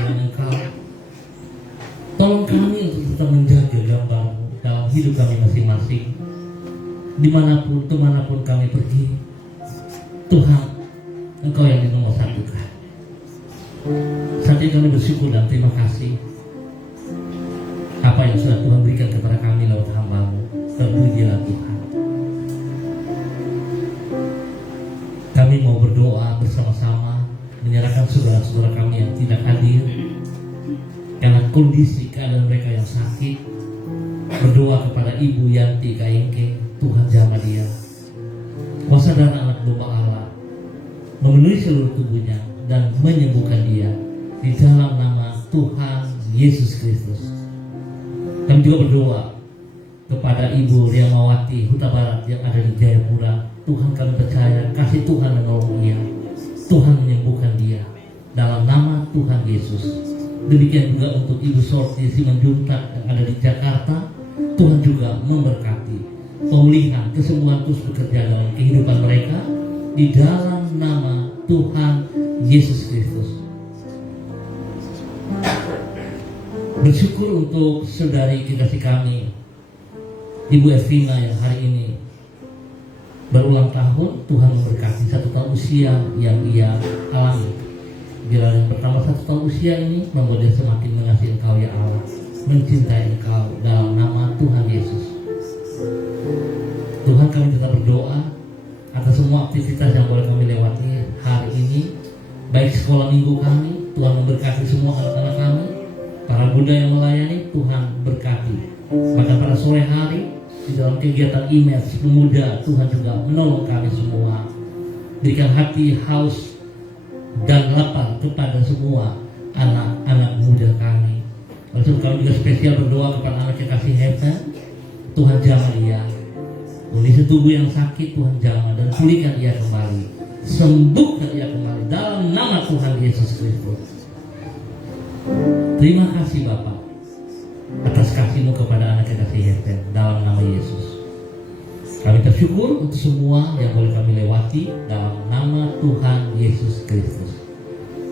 dengan Engkau. Tolong kami untuk tetap menjaga gambar-Mu dalam hidup kami masing-masing, dimanapun kami pergi. Tuhan, Engkau yang nomor satu. Saat ini kami bersyukur dan terima kasih apa yang sudah Tuhan berikan kepada kami lewat hamba-Mu. Terpujilah Tuhan. Kami mau berdoa bersama-sama, menyerahkan saudara-saudara kami yang tidak hadir karena kondisi keadaan mereka yang sakit. Berdoa kepada Ibu Yanti Kaingke, Tuhan jamah dia. Kuasa darah anak domba Allah memenuhi seluruh tubuhnya dan menyembuhkan dia di dalam nama Tuhan Yesus Kristus. Kami juga berdoa kepada Ibu Riamawati Huta Barat yang ada di Jayapura. Tuhan, kami percaya kasih Tuhan menolong dia. Tuhan menyembuhkan dia dalam nama Tuhan Yesus. Demikian juga untuk Ibu Sorti Simanjuntak yang ada di Jakarta. Tuhan juga memberkati pemulihan, kesembuhan terus bekerja dalam kehidupan mereka di dalam nama Tuhan Yesus Kristus. Bersyukur untuk saudari kekasih kami Ibu Evina yang hari ini berulang tahun. Tuhan memberkati 1 tahun usia yang ia alami. Bila yang pertama 1 tahun usia ini membuat dia semakin mengasihi Engkau ya Allah, mencintai Engkau dalam nama Tuhan Yesus. Tuhan, kami tetap berdoa atas semua aktivitas yang boleh kami lewati hari ini, baik sekolah minggu kami. Tuhan memberkati semua anak-anak kami, para bunda yang melayani. Tuhan berkati. Bahkan pada sore hari di dalam kegiatan image pemuda, Tuhan juga menolong kami semua. Berikan hati haus dan lapar kepada semua anak-anak muda kami. Lalu kami juga spesial berdoa kepada anak yang kasih hebat. Tuhan jamah dia. Kondisi tubuh yang sakit Tuhan jamah dan pulihkan ia kembali, sembuhkan ia kembali dalam nama Tuhan Yesus Kristus. Terima kasih Bapa atas kasih-Mu kepada anak yang kasih hebat dalam nama Yesus. Kami bersyukur untuk semua yang boleh kami lewati dalam nama Tuhan Yesus Kristus.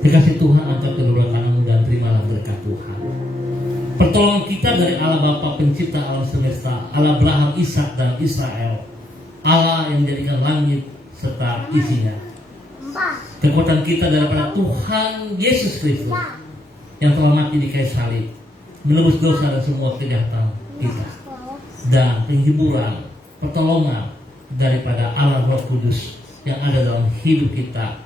Dikasih Tuhan, angkat kedua tanganmu dan terimalah berkat Tuhan. Pertolongan kita dari Allah Bapa pencipta alam semesta, Allah Abraham, Ishak dan Israel, Allah yang menjadikan langit serta isinya. Kekuatan kita daripada Tuhan Yesus Kristus yang telah mati di kayu salib, menebus dosa dan semua kejahatan kita, dan penghiburan, pertolongan daripada Allah Roh Kudus yang ada dalam hidup kita.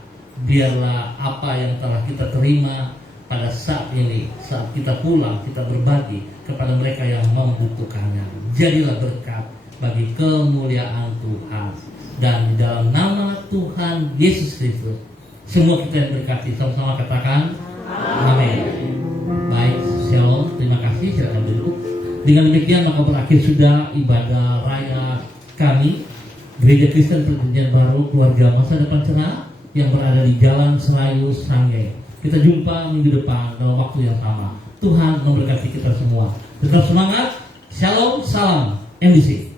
Biarlah apa yang telah kita terima pada saat ini, saat kita pulang, kita berbagi kepada mereka yang membutuhkannya. Jadilah berkat bagi kemuliaan Tuhan. Dan di dalam nama Tuhan Yesus Kristus, semua kita yang berkati, sama-sama katakan amin. Baik, shalom, terima kasih, silakan duduk. Dengan demikian maka berakhir sudah ibadah raya kami Gereja Kristen Perjanjian Baru Keluarga Masa Depan Cerah yang berada di Jalan Serayu Sangge. Kita jumpa minggu depan dalam waktu yang sama. Tuhan memberkati kita semua. Tetap semangat. Shalom, salam MDC.